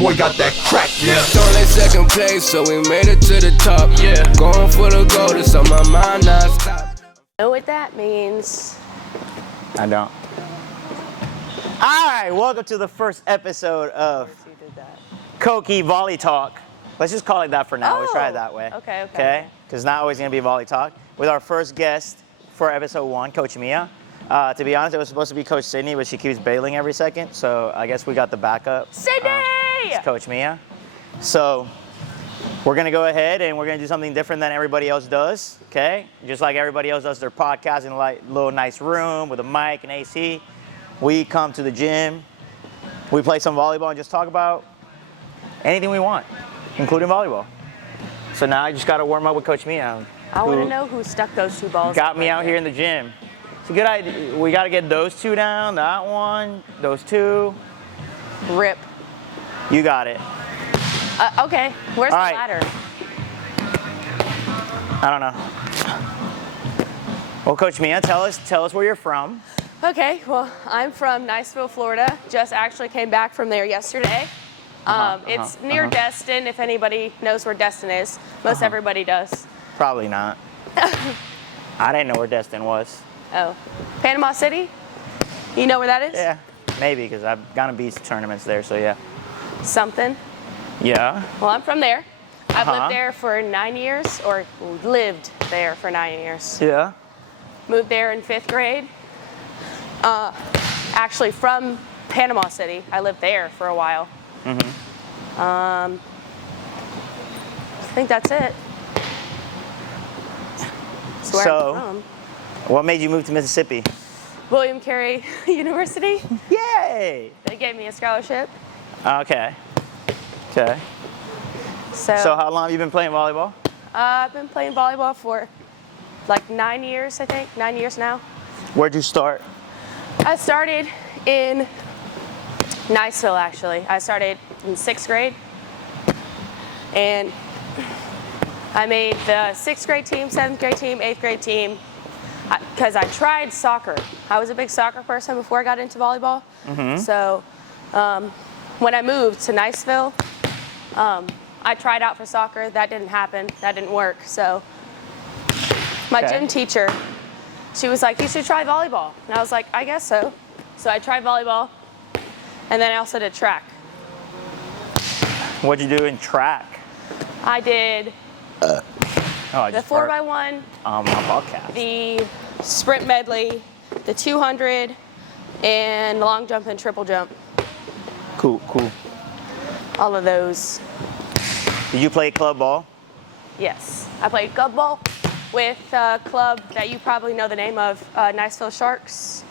boy got that crack, yeah. Only second place, so we made it to the top, yeah. Going for the gold, it's on my mind non-stop. Know what that means? I don't. Alright, welcome to the first episode of Coquti Volley Talk. Let's just call it that for now. We'll try it that way. Okay. Because not always going to be Volley Talk. With our first guest for episode 1, Coach Mia. To be honest, it was supposed to be Coach Sydney, but she keeps bailing every second. So I guess we got the backup. Sydney! It's Coach Mia. So we're going to go ahead and we're going to do something different than everybody else does. Okay? Just like everybody else does their podcast in a little nice room with a mic and AC. We come to the gym. We play some volleyball and just talk about anything we want, including volleyball. So now I just got to warm up with Coach Mia. I want to know who stuck those two balls. Got me out here in the gym. It's a good idea. We got to get those two down, that one, those two. Rip. You got it. Okay, where's the ladder? I don't know. Well, Coach Mia, tell us where you're from. Okay, well, I'm from Niceville, Florida. Just actually came back from there yesterday. It's near Destin, if anybody knows where Destin is. Most everybody does. Probably not. I didn't know where Destin was. Oh, Panama City? You know where that is? Yeah, maybe, because I've gone to beach tournaments there, so yeah. Something. Yeah. Well, I'm from there. I've lived there for 9 years, or lived there for 9 years. Yeah. Moved there in 5th grade. Actually from Panama City. I lived there for a while. I think that's it. That's where I'm from. What made you move to Mississippi? William Carey University. Yay! They gave me a scholarship. Okay. So how long have you been playing volleyball? I've been playing volleyball for like 9 years, I think. 9 years now. Where'd you start? I started in Niceville, actually. I started in 6th grade. And I made the 6th grade team, 7th grade team, 8th grade team. Because I tried soccer. I was a big soccer person before I got into volleyball. So when I moved to Niceville, I tried out for soccer. That didn't happen. That didn't work. So my gym teacher, she was like, you should try volleyball. And I was like, I guess so. So I tried volleyball. And then I also did track. What'd you do in track? I did the 4x1, my podcast. the sprint medley, the 200, and long jump and triple jump. Cool. All of those. Did you play club ball? Yes. I played club ball with a club that you probably know the name of, Niceville Sharks.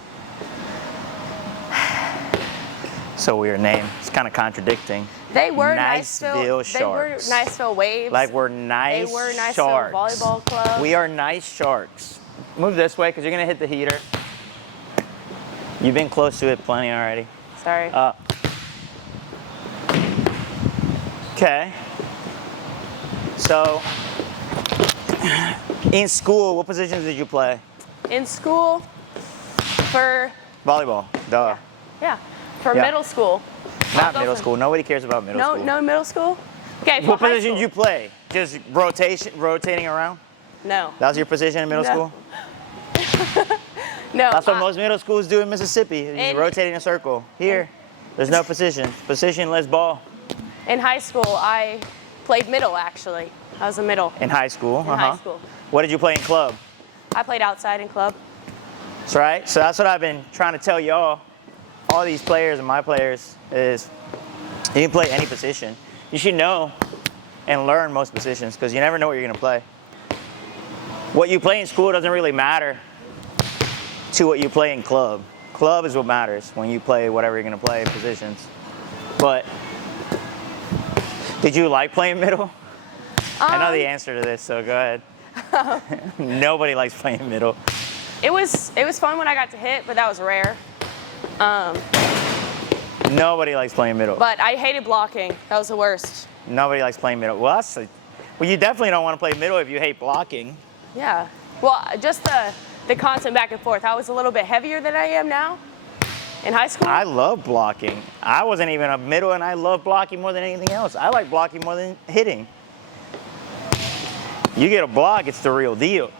So weird name. It's kind of contradicting. They were Niceville Sharks. They were Niceville Waves. Like we're nice They were Niceville Sharks. Volleyball Club. We are nice Sharks. Move this way because you're going to hit the heater. You've been close to it plenty already. Sorry. Okay. So, in school, what positions did you play? In school, for... Volleyball. Duh. Yeah. For middle school. Not middle school. Nobody cares about middle school. No middle school? Okay, for what high position school. did you play? Just rotating around? No. That was your position in middle school? No. That's what most middle schools do in Mississippi. You rotate in a circle. Here, there's no position. Positionless ball. In high school, I played middle, actually. I was a middle. In high school? In high school. What did you play in club? I played outside in club. That's right. So that's what I've been trying to tell y'all. All these players and my players is you can play any position. You should know and learn most positions because you never know what you're going to play. What you play in school doesn't really matter to what you play in club. Club is what matters when you play whatever you're going to play positions. But did you like playing middle? I know the answer to this, so go ahead. Nobody likes playing middle. It was fun when I got to hit, but that was rare. Nobody likes playing middle. But I hated blocking. That was the worst. Nobody likes playing middle. Well, you definitely don't want to play middle if you hate blocking. Yeah. Well, just the constant back and forth. I was a little bit heavier than I am now. In high school? I love blocking. I wasn't even a middle, and I love blocking more than anything else. I like blocking more than hitting. You get a block, it's the real deal.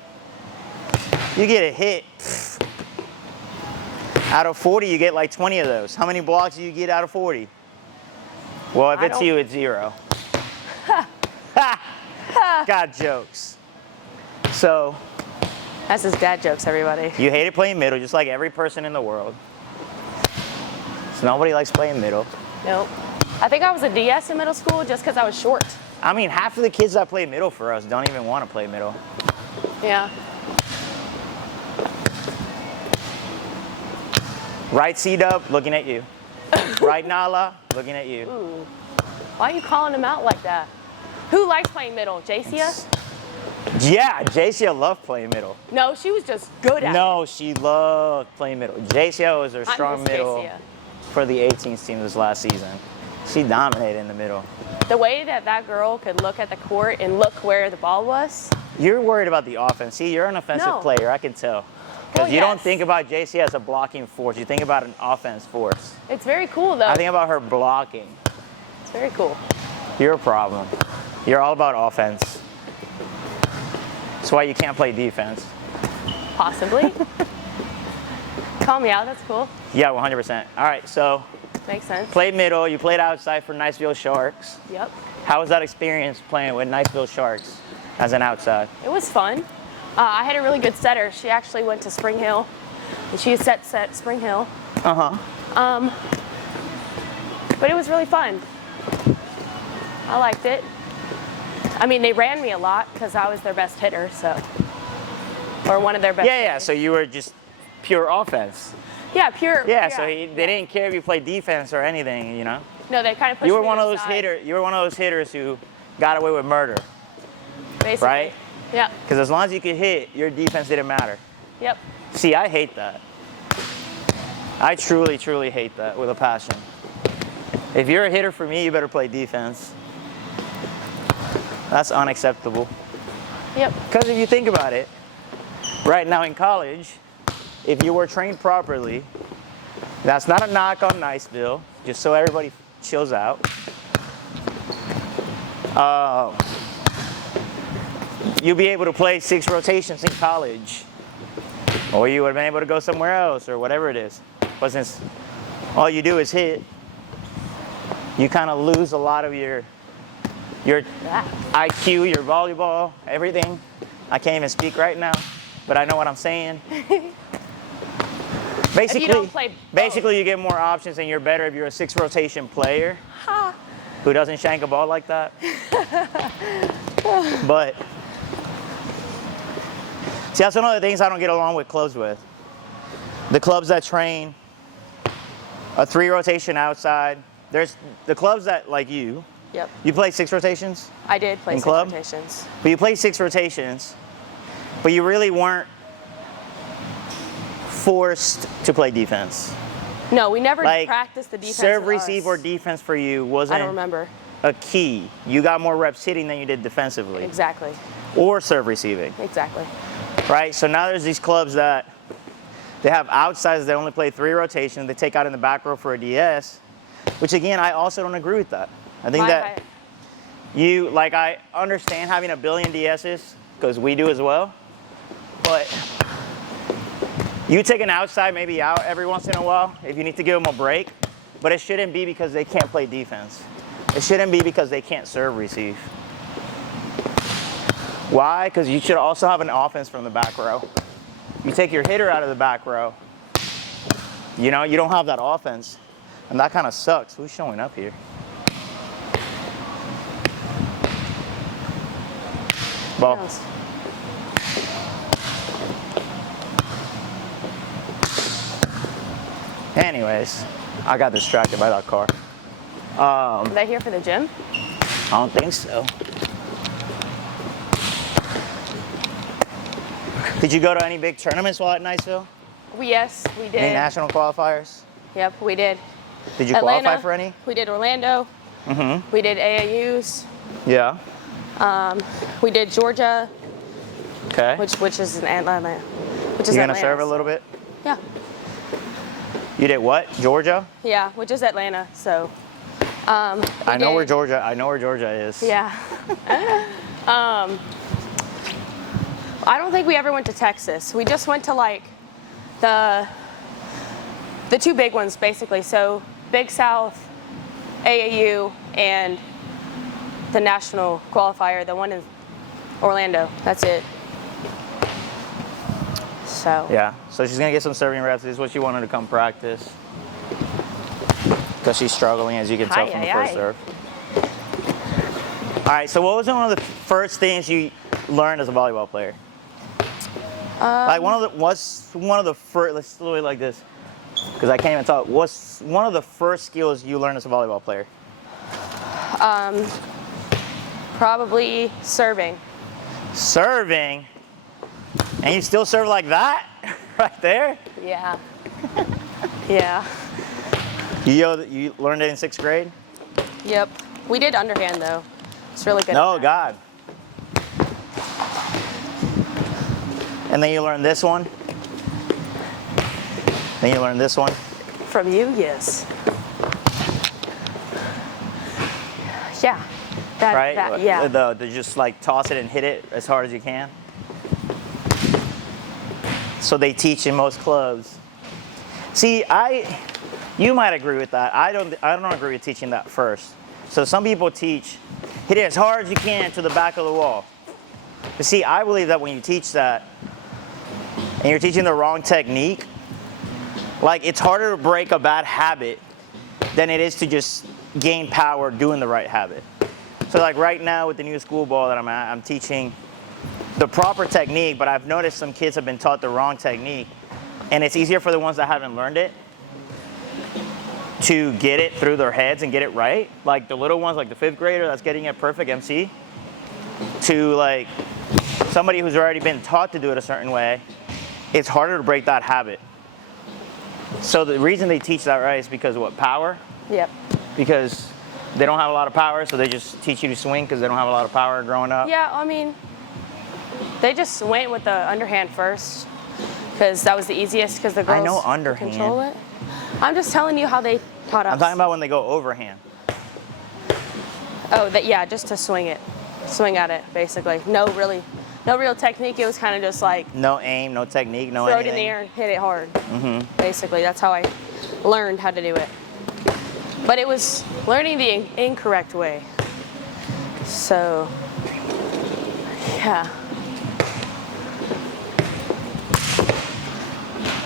You get a hit. Out of 40, you get like 20 of those. How many blocks do you get out of 40? Well, if it's you, it's 0. Got jokes. So. That's his dad jokes, everybody. You hated playing middle, just like every person in the world. So nobody likes playing middle. Nope. I think I was a DS in middle school just because I was short. I mean, half of the kids that play middle for us don't even want to play middle. Yeah. Right C-Dub, looking at you. Right Nala, looking at you. Ooh. Why are you calling him out like that? Who likes playing middle? Jacia? Yeah, Jacia loved playing middle. No, she was just good at it. No, she loved playing middle. Jacia was her strong middle Jacia. for the 18s team this last season. She dominated in the middle. The way that girl could look at the court and look where the ball was. You're worried about the offense. See, you're an offensive player, I can tell. Because you don't think about JC as a blocking force. You think about an offense force. It's very cool, though. I think about her blocking. It's very cool. You're a problem. You're all about offense. That's why you can't play defense. Possibly. Call me out. That's cool. Yeah, 100%. All right, so. Makes sense. Played middle. You played outside for Niceville Sharks. Yep. How was that experience playing with Niceville Sharks as an outside? It was fun. I had a really good setter. She actually went to Spring Hill, and she set Spring Hill. Uh-huh. But it was really fun. I liked it. I mean, they ran me a lot because I was their best hitter, so. Or one of their best hitters. So you were just pure offense. Yeah, pure. Yeah, so they didn't care if you played defense or anything, you know? No, they kind of pushed You were me one to of the those side. hitters. You were one of those hitters who got away with murder, Basically. right? Yeah. Because as long as you could hit, your defense didn't matter. Yep. See, I hate that. I truly, truly hate that with a passion. If you're a hitter for me, you better play defense. That's unacceptable. Yep. Because if you think about it, right now in college, if you were trained properly, that's not a knock on Niceville, just so everybody chills out. You'll be able to play 6 rotations in college, or you would have been able to go somewhere else, or whatever it is. But since all you do is hit, you kind of lose a lot of your IQ, your volleyball, everything. I can't even speak right now, but I know what I'm saying. Basically, If you don't play both. you get more options and you're better if you're a 6 rotation player who doesn't shank a ball like that. But see, that's one of the things I don't get along with clubs with. The clubs that train a 3 rotation outside. There's the clubs that, like you play 6 rotations? I did play in 6 club? rotations. But you played 6 rotations, but you really weren't forced to play defense. No, we never Like, practiced the defense. serve, with receive, us. or defense for you I wasn't don't remember. a key. You got more reps hitting than you did defensively. Exactly. Or serve receiving, Exactly. right? So now there's these clubs that they have outsides that only play 3 rotations. They take out in the back row for a DS, which again, I also don't agree with that. I think that I understand having a billion DSs, because we do as well, but you take an outside maybe out every once in a while if you need to give them a break, but it shouldn't be because they can't play defense. It shouldn't be because they can't serve receive. Why? Because you should also have an offense from the back row. You take your hitter out of the back row, you know, you don't have that offense, and that kind of sucks. Who's showing up here? Ball. Yes. Anyways, I got distracted by that car. Are they here for the gym? I don't think so. Did you go to any big tournaments while at Niceville? Yes, we did. Any national qualifiers? Yep, we did. Did you Atlanta, qualify for any? We did Orlando. Mm-hmm. We did AAUs. Yeah. We did Georgia, Okay. which is in Atlanta. Which is You gonna Atlanta, serve a so- little bit? Yeah. You did what? Georgia? Yeah, which is Atlanta. So. I know where Georgia is. Yeah. I don't think we ever went to Texas. We just went to like the two big ones basically. So Big South, AAU, and the national qualifier, the one in Orlando. That's it. So. Yeah. So she's gonna get some serving reps. This is what she wanted to come practice. Because she's struggling, as you can tell from the first serve. All right, so what was one of the first things you learned as a volleyball player? Like what's one of the first, let's do it like this, because I can't even talk. What's one of the first skills you learned as a volleyball player? Probably serving. Serving? And you still serve like that? Right there? Yeah. Yeah. You learned it in 6th grade? Yep. We did underhand though. It's really good. Oh God. And then you learned this one? Then you learned this one? From you, yes. Yeah. Right? Yeah. To just like toss it and hit it as hard as you can. So they teach in most clubs. See, you might agree with that. I don't agree with teaching that first. So some people teach, hit it as hard as you can to the back of the wall. But see, I believe that when you teach that, and you're teaching the wrong technique, like it's harder to break a bad habit than it is to just gain power doing the right habit. So like right now with the new school ball that I'm at, I'm teaching the proper technique, but I've noticed some kids have been taught the wrong technique, and it's easier for the ones that haven't learned it to get it through their heads and get it right. Like the little ones, like the 5th grader that's getting it perfect MC, to like somebody who's already been taught to do it a certain way, it's harder to break that habit. So the reason they teach that right is because of what? Power? Yep. Because they don't have a lot of power, so they just teach you to swing because they don't have a lot of power growing up? Yeah, I mean, they just went with the underhand first because that was the easiest because the girls I know underhand. Control it. I'm just telling you how they taught us. I'm talking about when they go overhand. Oh, yeah, just to swing it. Swing at it, basically. No real technique. It was kind of just like... No aim, no technique, no throw anything. it in the air and hit it hard. Mm-hmm. Basically, that's how I learned how to do it. But it was learning the incorrect way. So, yeah.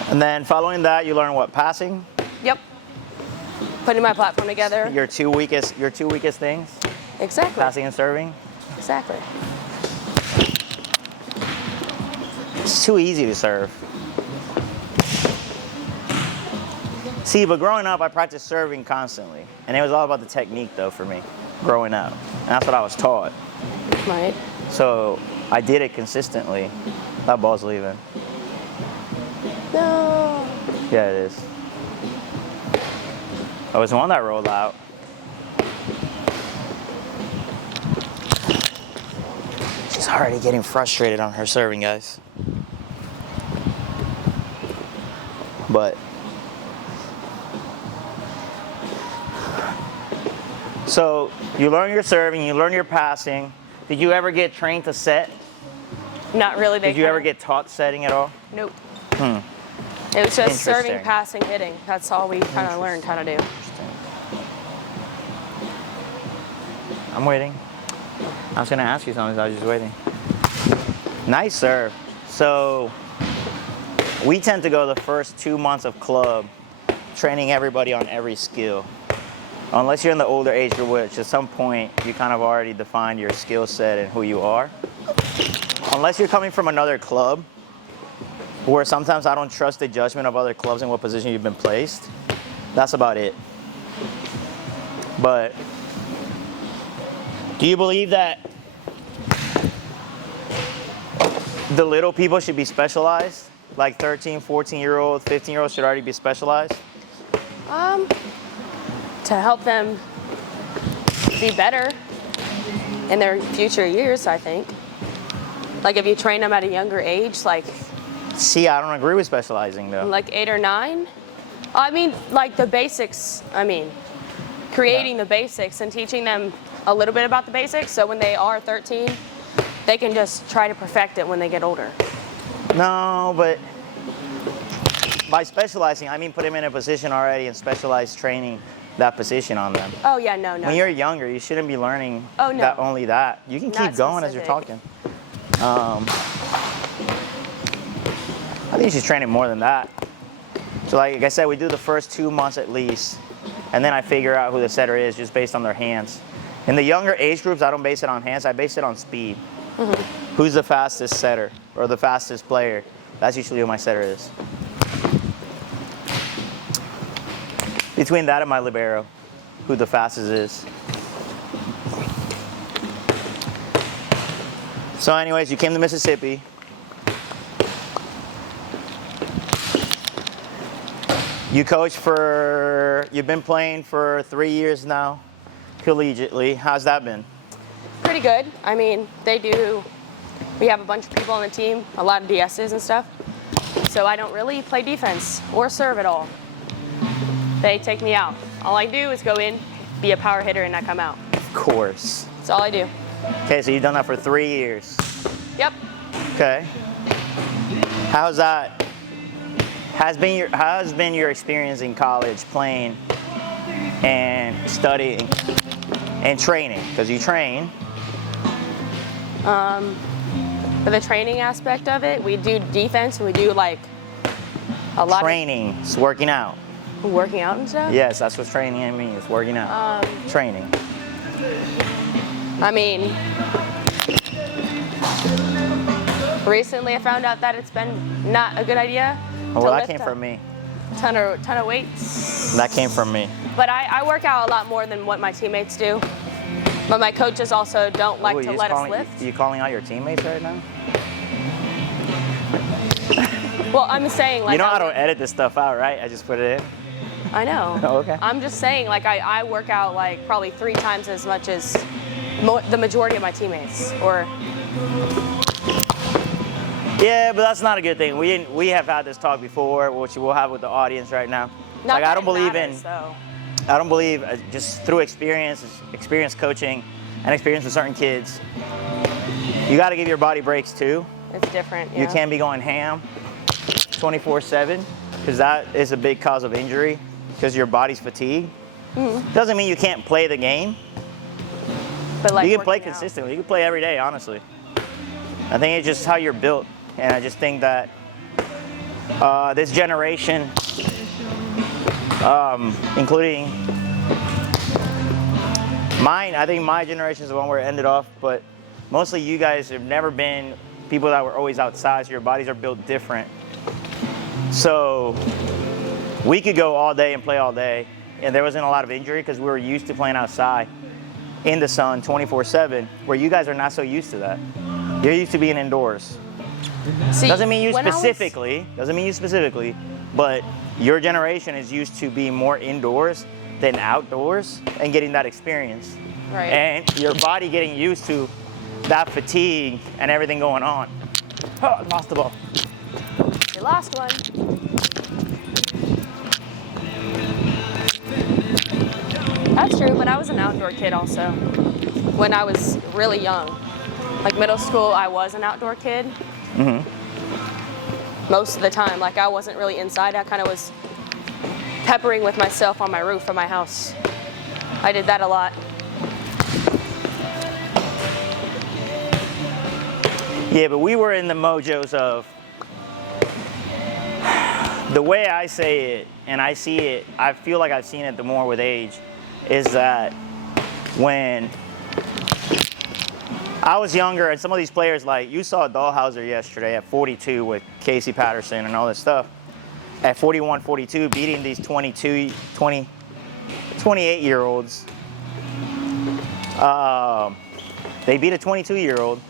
And then following that, you learn what? Passing? Yep. Putting my platform together. Your two weakest things? Exactly. Passing and serving? Exactly. It's too easy to serve. See, but growing up, I practiced serving constantly. And it was all about the technique, though, for me, growing up. And that's what I was taught. Right. So I did it consistently. That ball's leaving. No. Yeah, it is. I was the one that rolled out. She's already getting frustrated on her serving, guys. But so you learn your serving, you learn your passing. Did you ever get trained to set? Not really. Did you ever get taught setting at all? Nope. It was just serving, Interesting. passing, hitting. That's all we kind of learned how to do. I'm waiting. I was gonna ask you something, so I was just waiting. Nice serve. So we tend to go the first 2 months of club training everybody on every skill. Unless you're in the older age group, which at some point you kind of already defined your skill set and who you are. Unless you're coming from another club, where sometimes I don't trust the judgment of other clubs and what position you've been placed. That's about it. But do you believe that the little people should be specialized? Like 13, 14-year-old, 15-year-olds should already be specialized? To help them be better in their future years, I think. Like if you train them at a younger age, like See, I don't agree with specializing though. like 8 or 9, I mean, like the basics. I mean, creating the basics and teaching them a little bit about the basics, so when they are 13, they can just try to perfect it when they get older. No, but by specializing, I mean put them in a position already and specialized training that position on them. Oh yeah, no. When you're younger, you shouldn't be learning only that. You can keep Not going as you're talking. I think you should train it more than that. So like I said, we do the first 2 months at least, and then I figure out who the setter is just based on their hands. In the younger age groups, I don't base it on hands, I base it on speed. Mm-hmm. Who's the fastest setter or the fastest player? That's usually who my setter is. Between that and my libero, who the fastest is. So anyways, you came to Mississippi. You coach you've been playing for 3 years now, collegiately. How's that been? Pretty good. I mean, we have a bunch of people on the team, a lot of DSs and stuff. So I don't really play defense or serve at all. They take me out. All I do is go in, be a power hitter, and I come out. Of course. That's all I do. Okay, so you've done that for 3 years. Yep. Okay. How's been your experience in college playing and studying and training? Because you train. For the training aspect of it, we do defense and we do like a lot training. It's working out. Working out and stuff? Yes, that's what training means. Working out. Training. I mean, recently I found out that it's been not a good idea. Well, that came from me. Ton of weights. That came from me. But I work out a lot more than what my teammates do. But my coaches also don't like to let us lift. Are you calling out your teammates right now? Well, I'm saying like. You know how to edit this stuff out, right? I just put it in. I know. Oh, okay. I'm just saying, like, I work out like probably 3 times as much as the majority of my teammates. Or. Yeah, but that's not a good thing. We have had this talk before, which we'll have with the audience right now. Not like that I don't believe just through experience coaching, and experience with certain kids. You got to give your body breaks too. It's different. Yeah. You can't be going ham 24/7 because that is a big cause of injury because your body's fatigued. Mm-hmm. Doesn't mean you can't play the game. But like you can play consistently. You can play every day, honestly. I think it's just how you're built. And I just think that this generation, including mine, I think my generation is the one where it ended off, but mostly you guys have never been people that were always outside, so your bodies are built different. So we could go all day and play all day, and there wasn't a lot of injury because we were used to playing outside in the sun 24/7, where you guys are not so used to that. You're used to being indoors. See, doesn't mean you specifically, but your generation is used to being more indoors than outdoors and getting that experience. Right. And your body getting used to that fatigue and everything going on. Oh, lost the ball. You lost one. That's true, but I was an outdoor kid also. When I was really young. Like middle school, I was an outdoor kid. Mm-hmm. Most of the time, like I wasn't really inside. I kind of was peppering with myself on my roof of my house. I did that a lot. Yeah, but we were in the mojos of the way I say it, and I see it, I feel like I've seen it the more with age, is that when I was younger, and some of these players, like you saw Dahlhauser yesterday at 42 with Casey Patterson and all this stuff. At 41, 42, beating these 28-year-olds. They beat a 22-year-old.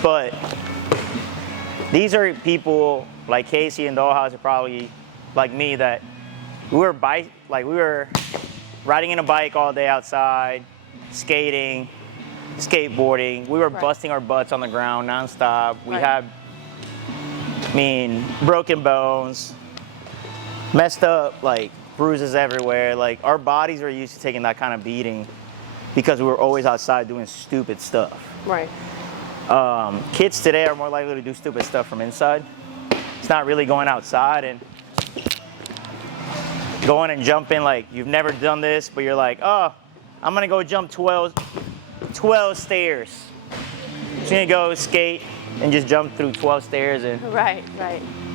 But these are people like Casey and Dahlhauser, probably like me, that we were riding in a bike all day outside, skating, skateboarding. We were busting our butts on the ground nonstop. We had, broken bones. messed up, like bruises everywhere. Like our bodies are used to taking that kind of beating because we were always outside doing stupid stuff. Right. Kids today are more likely to do stupid stuff from inside. It's not really going outside and going and jumping like you've never done this, but you're like, oh, I'm gonna go jump 12 stairs. So you go skate and just jump through 12 stairs and Right.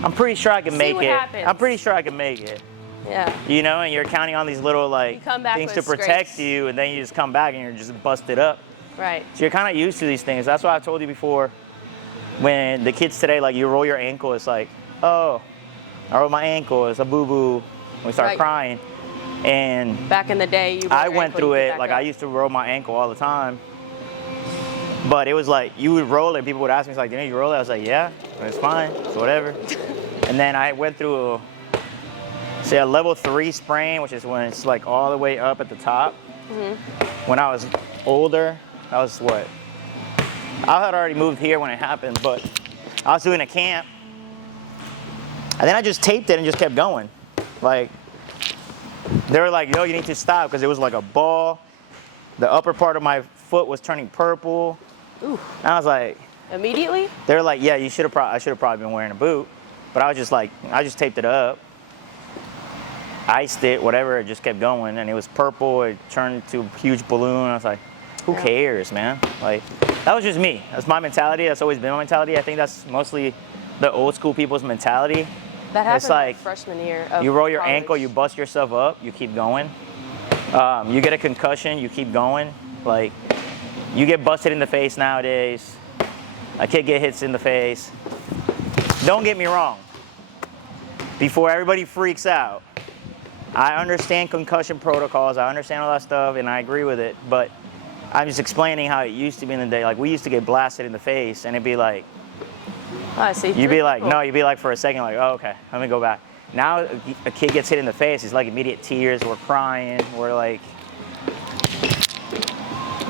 I'm pretty sure I can make what it. happens. I'm pretty sure I can make it. Yeah. You know, and you're counting on these little like You come back things to with protect scrapes. you, and then you just come back and you're just busted up. Right. So you're kind of used to these things. That's why I told you before. When the kids today, like you roll your ankle, it's like, oh, I rolled my ankle. It's a boo-boo. We start Right. crying. And Back in the day, you. I went through it. Like I used to roll my ankle all the time. But it was like you would roll it. People would ask me, it's like, didn't you roll it? I was like, yeah, it's fine. It's whatever. And then I went through a level 3 sprain, which is when it's like all the way up at the top. When I was older, I was what? I had already moved here when it happened, but I was doing a camp. And then I just taped it and just kept going. Like, they were like, yo, you need to stop, because it was like a ball. The upper part of my foot was turning purple. Ooh. And I was like, Immediately? they were like, yeah, I should have probably been wearing a boot. But I was just like, I just taped it up, iced it, whatever, it just kept going. And it was purple, it turned into a huge balloon. I was like, who cares, man? Like, that was just me. That's my mentality. That's always been my mentality. I think that's mostly the old school people's mentality. That happened It's like, freshman year of you roll your college. ankle, you bust yourself up, you keep going. You get a concussion, you keep going. Like, you get busted in the face nowadays. A kid get hits in the face. Don't get me wrong. Before everybody freaks out, I understand concussion protocols, I understand all that stuff, and I agree with it, but I'm just explaining how it used to be in the day. Like, we used to get blasted in the face, and it'd be like, Oh, I see. you'd be like, no, you'd be like for a second, like, oh, okay, let me go back. Now, a kid gets hit in the face, it's like immediate tears, we're crying, we're like,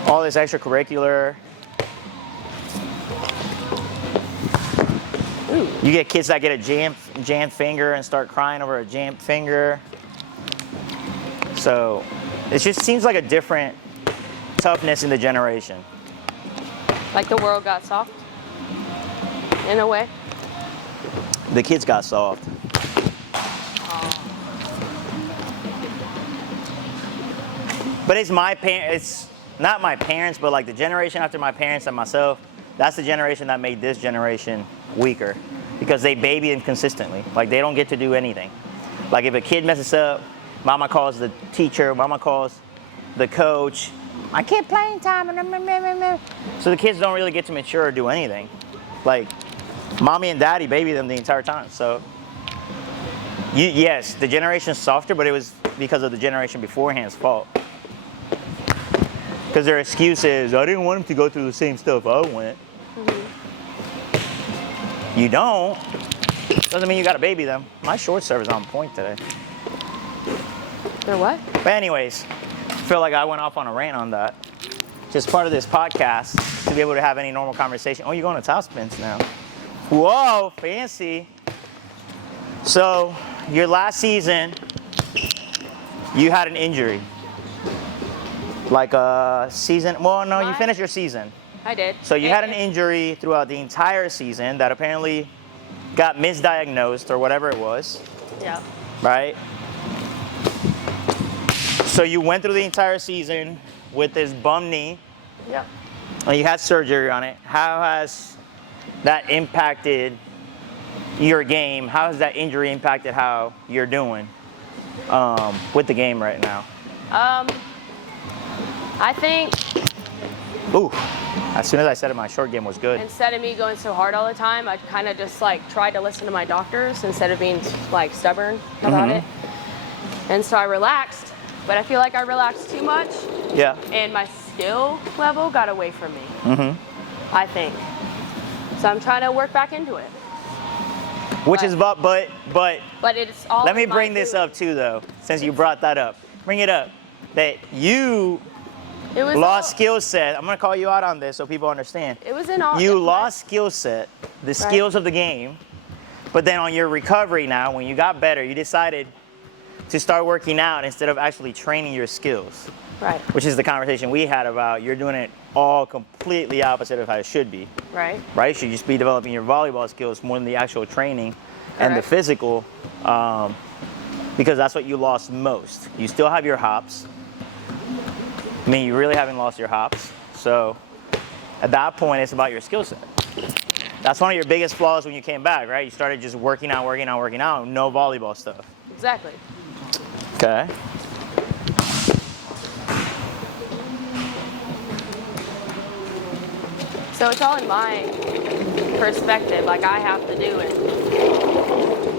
all this extracurricular. Ooh. You get kids that get a jammed finger and start crying over a jammed finger. So, it just seems like a different toughness in the generation. Like the world got soft? In a way? The kids got soft. But it's not my parents, but like the generation after my parents and myself, that's the generation that made this generation weaker because they baby them consistently. Like they don't get to do anything. Like if a kid messes up, mama calls the teacher, mama calls the coach. I can't play in time. So the kids don't really get to mature or do anything. Like mommy and daddy baby them the entire time. So yes, the generation's softer, but it was because of the generation beforehand's fault. Because their excuse is, I didn't want him to go through the same stuff I went. You don't. Doesn't mean you gotta baby them. My short serve is on point today. They're what? But anyways, I feel like I went off on a rant on that. Just part of this podcast to be able to have any normal conversation. Oh, you're going to top spins now. Whoa, fancy. So, your last season, you had an injury. Like a season, well, no, you finished your season. I did. So you had an injury throughout the entire season that apparently got misdiagnosed or whatever it was, Yeah. right? So you went through the entire season with this bum knee, Yeah. and you had surgery on it. How has that impacted your game? How has that injury impacted how you're doing with the game right now? I think Ooh, as soon as I said it, my short game was good. instead of me going so hard all the time, I kind of just like tried to listen to my doctors instead of being like stubborn about it. And so I relaxed, but I feel like I relaxed too much. Yeah. And my skill level got away from me. I think. So I'm trying to work back into it. Which is, but it's all. let me in my bring this food. up too, though, since you brought that up. Bring it up. That you It was lost skill set. I'm gonna call you out on this so people understand. It was in all. You lost skill set, the skills of the game, but then on your recovery now, when you got better, you decided to start working out instead of actually training your skills. Right. Which is the conversation we had about you're doing it all completely opposite of how it should be. Right. Right? You should just be developing your volleyball skills more than the actual training and the physical, because that's what you lost most. You still have your hops. I mean, you really haven't lost your hops. So at that point, it's about your skill set. That's one of your biggest flaws when you came back, right? You started just working out, no volleyball stuff. Exactly. Okay. So it's all in my perspective, like I have to do it.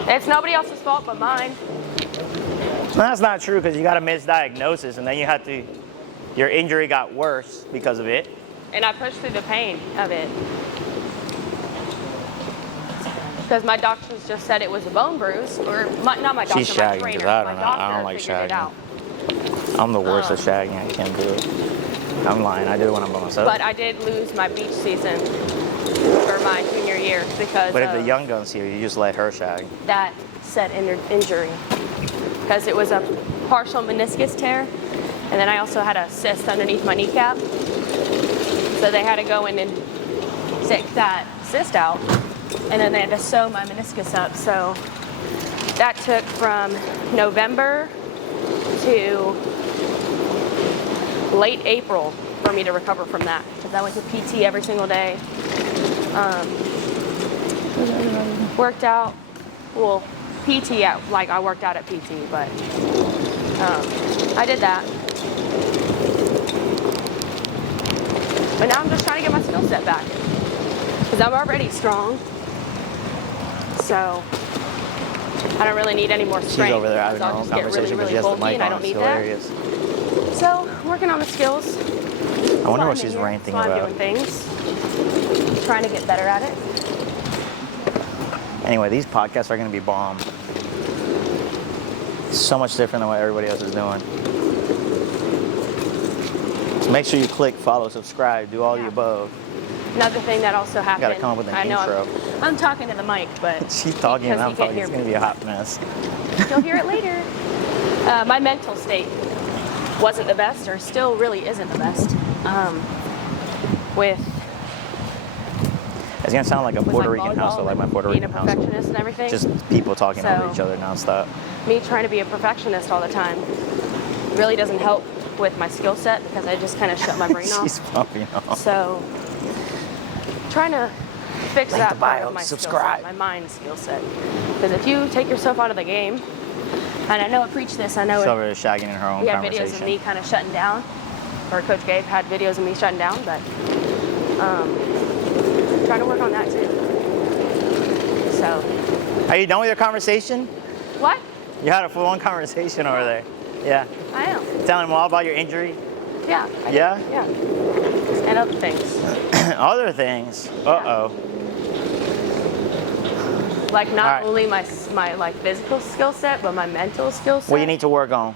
It's nobody else's fault but mine. That's not true, because you got a misdiagnosis and then your injury got worse because of it. And I pushed through the pain of it. Because my doctors just said it was a bone bruise, or not my doctor, She's my shagging, trainer. 'cause I My don't know. I doctor don't like figured it out. shagging. I'm the worst at shagging. I can't do it. I'm lying. I do it when I'm by myself. But I did lose my beach season for my junior year because But if the of young gun's here, you just let her shag. that said injury. Because it was a partial meniscus tear, and then I also had a cyst underneath my kneecap. So they had to go in and take that cyst out, and then they had to sew my meniscus up. So that took from November to late April for me to recover from that, because I went to PT every single day. Worked out, well, PT at, like I worked out at PT, but I did that. But now I'm just trying to get my skill set back, because I'm already strong. So I don't really need any more strength. She's over there having her I'll own just get really, conversation, but really she has the bulky, mic and I on. don't It's need that. hilarious. So I'm working on the skills. I wonder what she's ranting That's why about. I'm doing things. Trying to get better at it. Anyway, these podcasts are going to be bomb. So much different than what everybody else is doing. So make sure you click follow, subscribe, do all the above. Another thing that also happened. Gotta come up with an I know intro. I'm talking to the mic, but She's talking and because I'm you can't talking. hear It's me. going to be a hot mess. You'll hear it later. My mental state wasn't the best, or still really isn't the best. With It's going to sound like a Puerto like Rican volleyball, household, like my Puerto being Rican a household. perfectionist and everything. Just people talking over each other nonstop. Me trying to be a perfectionist all the time really doesn't help with my skill set, because I just kind of shut my brain off. She's pumping off. So, trying to fix Link that the part bio, of my subscribe. skill set, my mind skill set. Because if you take yourself out of the game, and I know I preach this, I know She's it, over there shagging in her own we had conversation. videos of me kind of shutting down, or Coach Gabe had videos of me shutting down, but trying to work on that too. So. Are you done with your conversation? What? You had a full-on conversation over there. Yeah. I am. Telling them all about your injury. Yeah. I Yeah? did. Yeah. And other things. Other things. Uh-oh. Like not All right. only my like physical skill set, but my mental skill set. What you need to work on?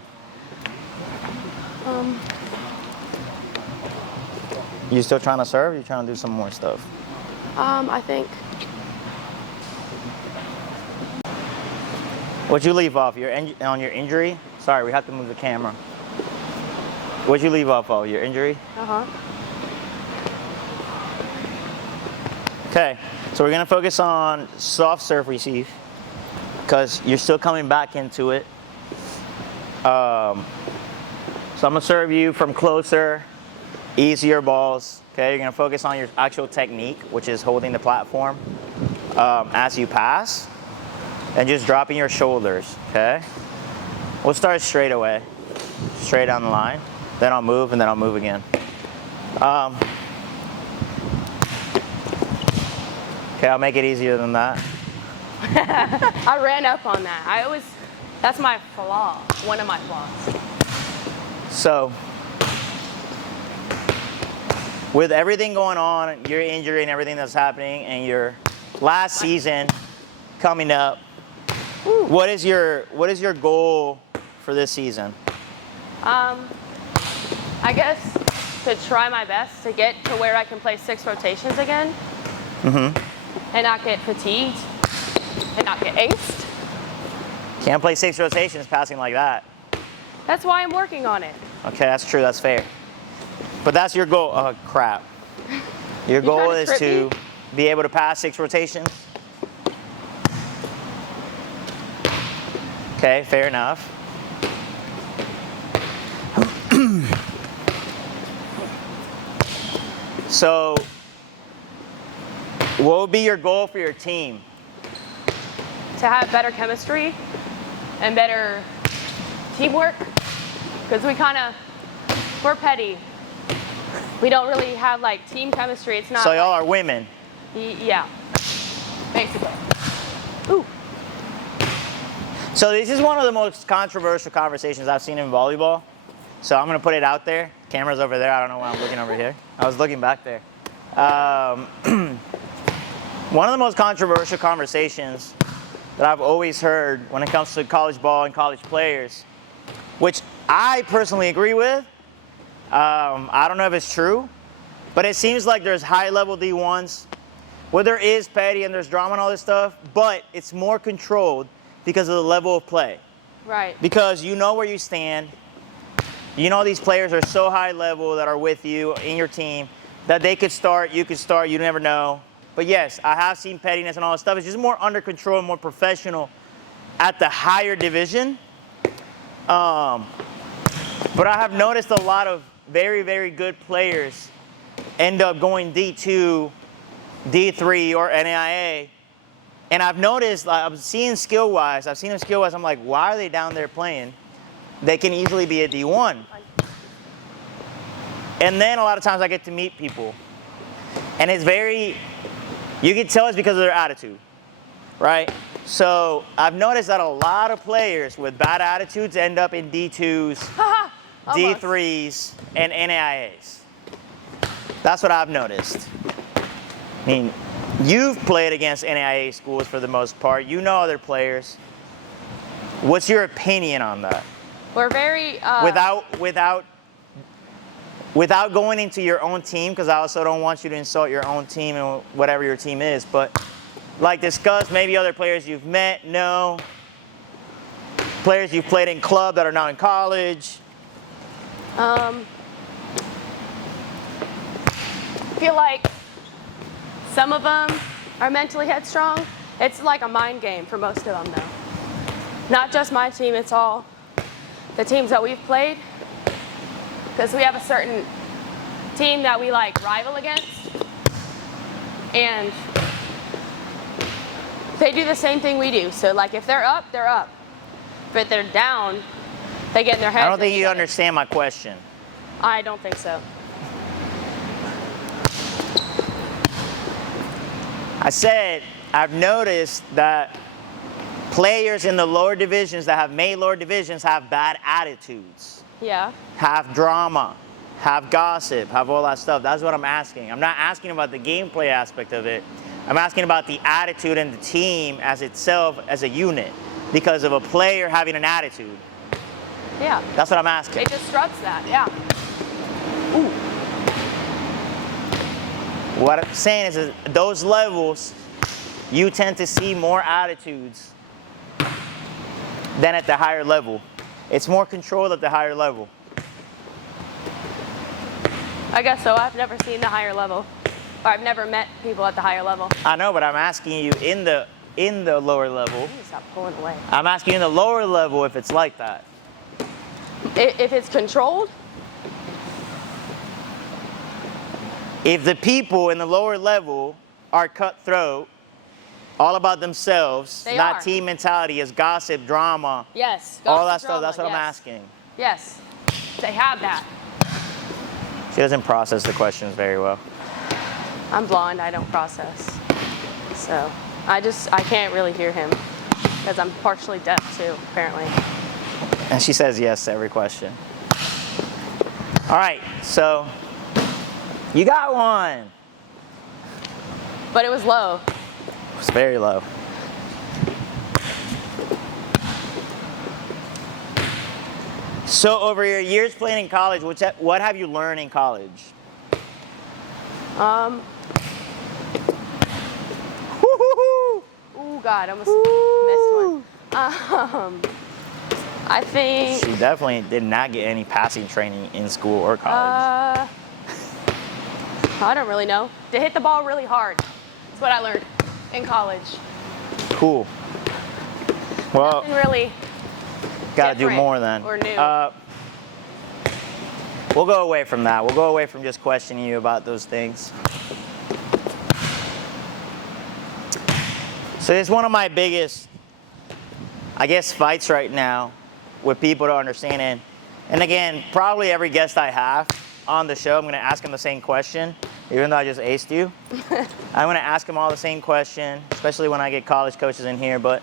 You still trying to serve? Or you trying to do some more stuff? I think What'd you leave off? On your injury? Sorry, we have to move the camera. What'd you leave off of? Your injury? Okay, so we're gonna focus on soft serve receive, because you're still coming back into it. So I'm gonna serve you from closer, easier balls. Okay, you're gonna focus on your actual technique, which is holding the platform as you pass, and just dropping your shoulders. Okay, we'll start straight away, straight down the line. Then I'll move, and then I'll move again. Okay, I'll make it easier than that. I ran up on that. That's my flaw, one of my flaws. So, with everything going on, your injury and everything that's happening, and your last season coming up, what is your goal for this season? I guess to try my best to get to where I can play 6 rotations again. And not get fatigued and not get aced. Can't play 6 rotations passing like that. That's why I'm working on it. Okay, that's true. That's fair. But that's your goal. Oh, crap. Your You goal trying to is trip to me? be able to pass 6 rotations. Okay, fair enough. So, what would be your goal for your team? To have better chemistry and better teamwork, because we're petty. We don't really have like team chemistry. It's not. So y'all are women. Yeah, basically. Ooh. So this is one of the most controversial conversations I've seen in volleyball. So I'm going to put it out there. Camera's over there. I don't know why I'm looking over here. I was looking back there. One of the most controversial conversations that I've always heard when it comes to college ball and college players, which I personally agree with. I don't know if it's true, but it seems like there's high-level D1s where there is petty and there's drama and all this stuff, but it's more controlled because of the level of play. Right. Because you know where you stand. You know these players are so high level that are with you in your team that they could start, you never know. But yes, I have seen pettiness and all this stuff. It's just more under control and more professional at the higher division. But I have noticed a lot of very, very good players end up going D2, D3, or NAIA. And I've noticed, I'm seeing skill-wise, I'm like, why are they down there playing? They can easily be a D1. And then a lot of times I get to meet people. And it's very, you can tell it's because of their attitude, right? So I've noticed that a lot of players with bad attitudes end up in D2s, D3s, and NAIAs. That's what I've noticed. I mean, you've played against NAIA schools for the most part. You know other players. What's your opinion on that? We're very without going into your own team, because I also don't want you to insult your own team and whatever your team is, but like discuss maybe other players you've met, know, players you've played in club that are now in college. I feel like some of them are mentally headstrong. It's like a mind game for most of them, though. Not just my team, it's all the teams that we've played. Because we have a certain team that we like rival against. And they do the same thing we do. So like if they're up, they're up. But if they're down, they get in their heads. I don't think you understand my question. I don't think so. I said, I've noticed that players in the lower divisions that have made lower divisions have bad attitudes. Yeah. Have drama, have gossip, have all that stuff. That's what I'm asking. I'm not asking about the gameplay aspect of it. I'm asking about the attitude and the team as itself as a unit because of a player having an attitude. Yeah. That's what I'm asking. It disrupts that, yeah. Ooh. What I'm saying is at those levels, you tend to see more attitudes than at the higher level. It's more controlled at the higher level. I guess so. I've never seen the higher level. Or I've never met people at the higher level. I know, but I'm asking you in the lower level. Stop pulling away. I'm asking you in the lower level if it's like that. If it's controlled? If the people in the lower level are cutthroat, all about themselves, They not are. team mentality, is gossip, drama, Yes. all Gossip, that stuff, drama, that's what I'm yes. asking. Yes. They have that. She doesn't process the questions very well. I'm blind. I don't process. So I can't really hear him because I'm partially deaf too, apparently. And she says yes to every question. All right, so you got one. But it was low. It's very low. So over your years playing in college, what have you learned in college? Ooh, God, I almost missed one. I think. She definitely did not get any passing training in school or college. I don't really know. To hit the ball really hard. That's what I learned in college. Cool. Well, Nothing really. Got to do more then. Or new. We'll go away from that. We'll go away from just questioning you about those things. So it's one of my biggest, I guess, fights right now with people to understand it. And again, probably every guest I have on the show, I'm going to ask them the same question, even though I just aced you. I'm going to ask them all the same question, especially when I get college coaches in here. But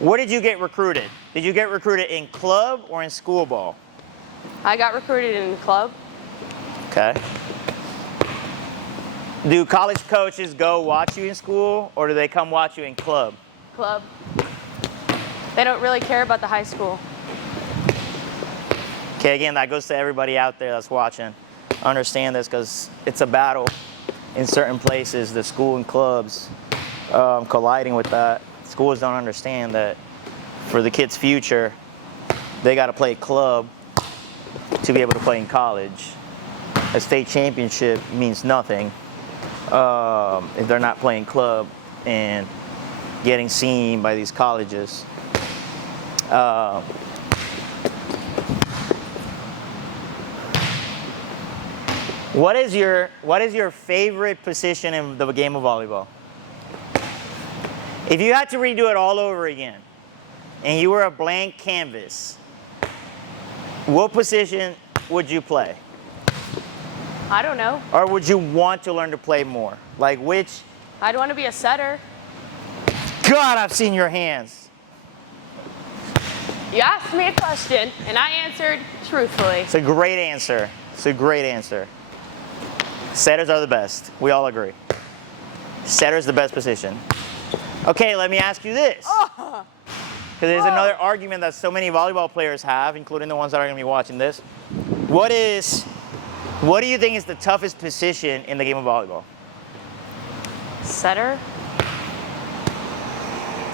where did you get recruited? Did you get recruited in club or in school ball? I got recruited in club. Okay. Do college coaches go watch you in school, or do they come watch you in club? Club. They don't really care about the high school. Okay, again, that goes to everybody out there that's watching. Understand this, because it's a battle in certain places, the school and clubs colliding with that. Schools don't understand that for the kids' future, they got to play club to be able to play in college. A state championship means nothing if they're not playing club and getting seen by these colleges. What is your favorite position in the game of volleyball? If you had to redo it all over again, and you were a blank canvas, what position would you play? I don't know. Or would you want to learn to play more? Like which? I'd want to be a setter. God, I've seen your hands. You asked me a question, and I answered truthfully. It's a great answer. It's a great answer. Setters are the best. We all agree. Setter's the best position. Okay, let me ask you this. Because there's another argument that so many volleyball players have, including the ones that are going to be watching this. What do you think is the toughest position in the game of volleyball? Setter.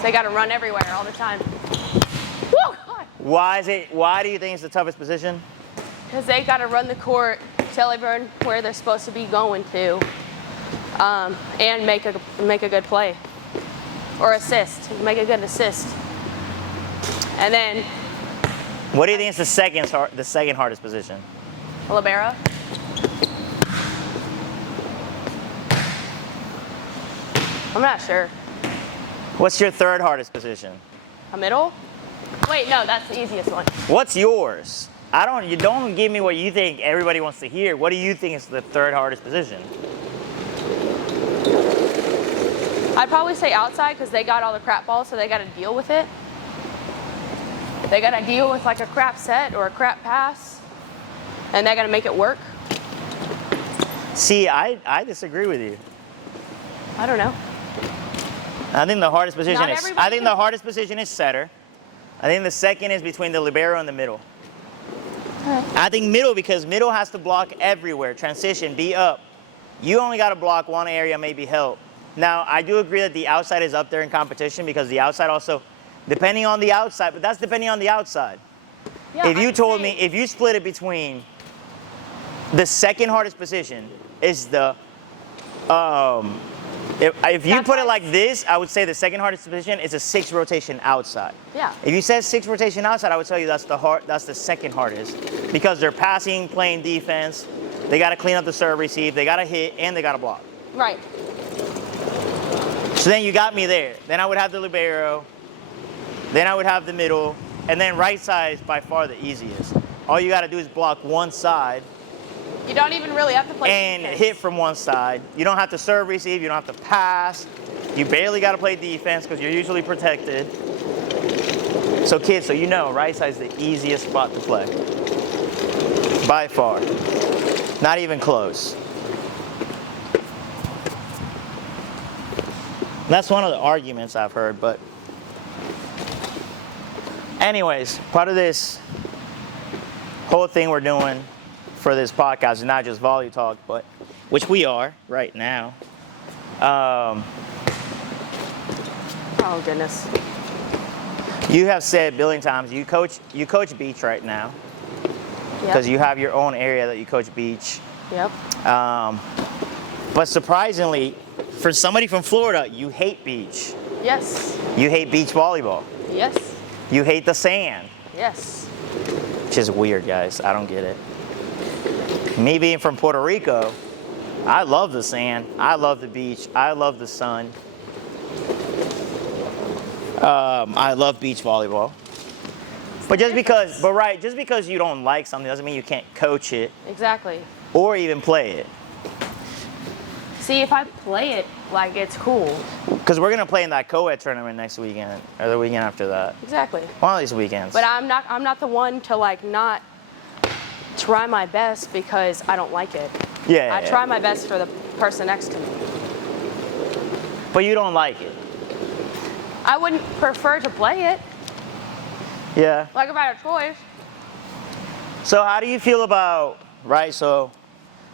They got to run everywhere all the time. Woo! God. Why do you think it's the toughest position? Because they got to run the court, tell everyone where they're supposed to be going to, and make a good play. Or assist, make a good assist. And then. What do you think is the second hardest position? Libero. I'm not sure. What's your third hardest position? A middle? Wait, no, that's the easiest one. What's yours? You don't give me what you think everybody wants to hear. What do you think is the third hardest position? I'd probably say outside because they got all the crap balls, so they got to deal with it. They got to deal with like a crap set or a crap pass, and they got to make it work. See, I disagree with you. I don't know. I think the hardest position Not is. everybody I think can- the hardest position is setter. I think the second is between the libero and the middle. I think middle because middle has to block everywhere. Transition, be up. You only got to block one area, maybe help. Now, I do agree that the outside is up there in competition because the outside also, depending on the outside, but that's depending on the outside. Yeah, If you told me, if you split it between the second hardest position is the, if you put it like this, I would say the second hardest position is a 6 rotation outside. Yeah. If you said 6 rotation outside, I would tell you that's the second hardest because they're passing, playing defense. They got to clean up the serve, receive. They got to hit, and they got to block. Right. So then you got me there. Then I would have the libero. Then I would have the middle. And then right side is by far the easiest. All you got to do is block one side. You don't even really have to play And defense. hit from one side. You don't have to serve, receive. You don't have to pass. You barely got to play defense because you're usually protected. So kids, so you know, right side is the easiest spot to play. By far. Not even close. That's one of the arguments I've heard, but anyways, part of this whole thing we're doing for this podcast is not just Volley Talk, but which we are right now. Oh, goodness. You have said a billion times you coach beach right now because you have your own area that you coach beach. Yep. But surprisingly, for somebody from Florida, you hate beach. Yes. You hate beach volleyball. Yes. You hate the sand. Yes. Which is weird, guys. I don't get it. Me being from Puerto Rico, I love the sand. I love the beach. I love the sun. I love beach volleyball. But just because you don't like something doesn't mean you can't coach it. Exactly. Or even play it. See, if I play it, like, it's cool. Because we're gonna play in that co-ed tournament next weekend, or the weekend after that. Exactly. One of these weekends. But I'm not the one to, like, not try my best because I don't like it. Yeah. I try my best for the person next to me. But you don't like it. I wouldn't prefer to play it. Yeah. Like, if I had a choice. So how do you feel about, right, so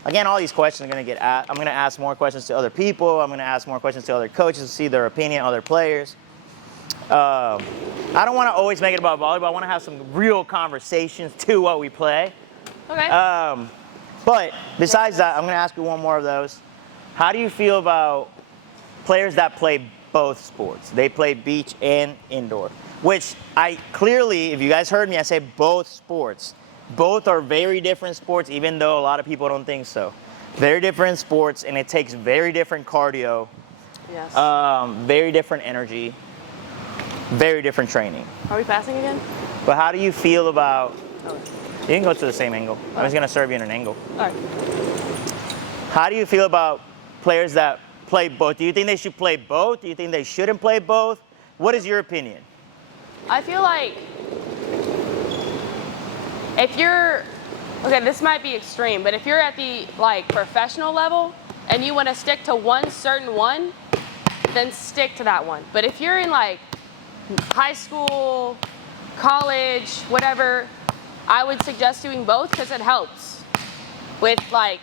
again, all these questions are going to get asked. I'm going to ask more questions to other people. I'm going to ask more questions to other coaches to see their opinion, other players. I don't want to always make it about volleyball. I want to have some real conversations to what we play. Okay. But besides that, I'm going to ask you one more of those. How do you feel about players that play both sports? They play beach and indoor, which I clearly, if you guys heard me, I say both sports. Both are very different sports, even though a lot of people don't think so. Very different sports, and it takes very different cardio, Yes. very different energy, very different training. Are we passing again? But how do you feel about, Oh. you can go to the same angle. I'm just gonna serve you in an angle. All right. How do you feel about players that play both? Do you think they should play both? Do you think they shouldn't play both? What is your opinion? I feel like if you're, okay, this might be extreme, but if you're at the, like, professional level and you want to stick to one certain one, then stick to that one. But if you're in, like, high school, college, whatever, I would suggest doing both because it helps with, like,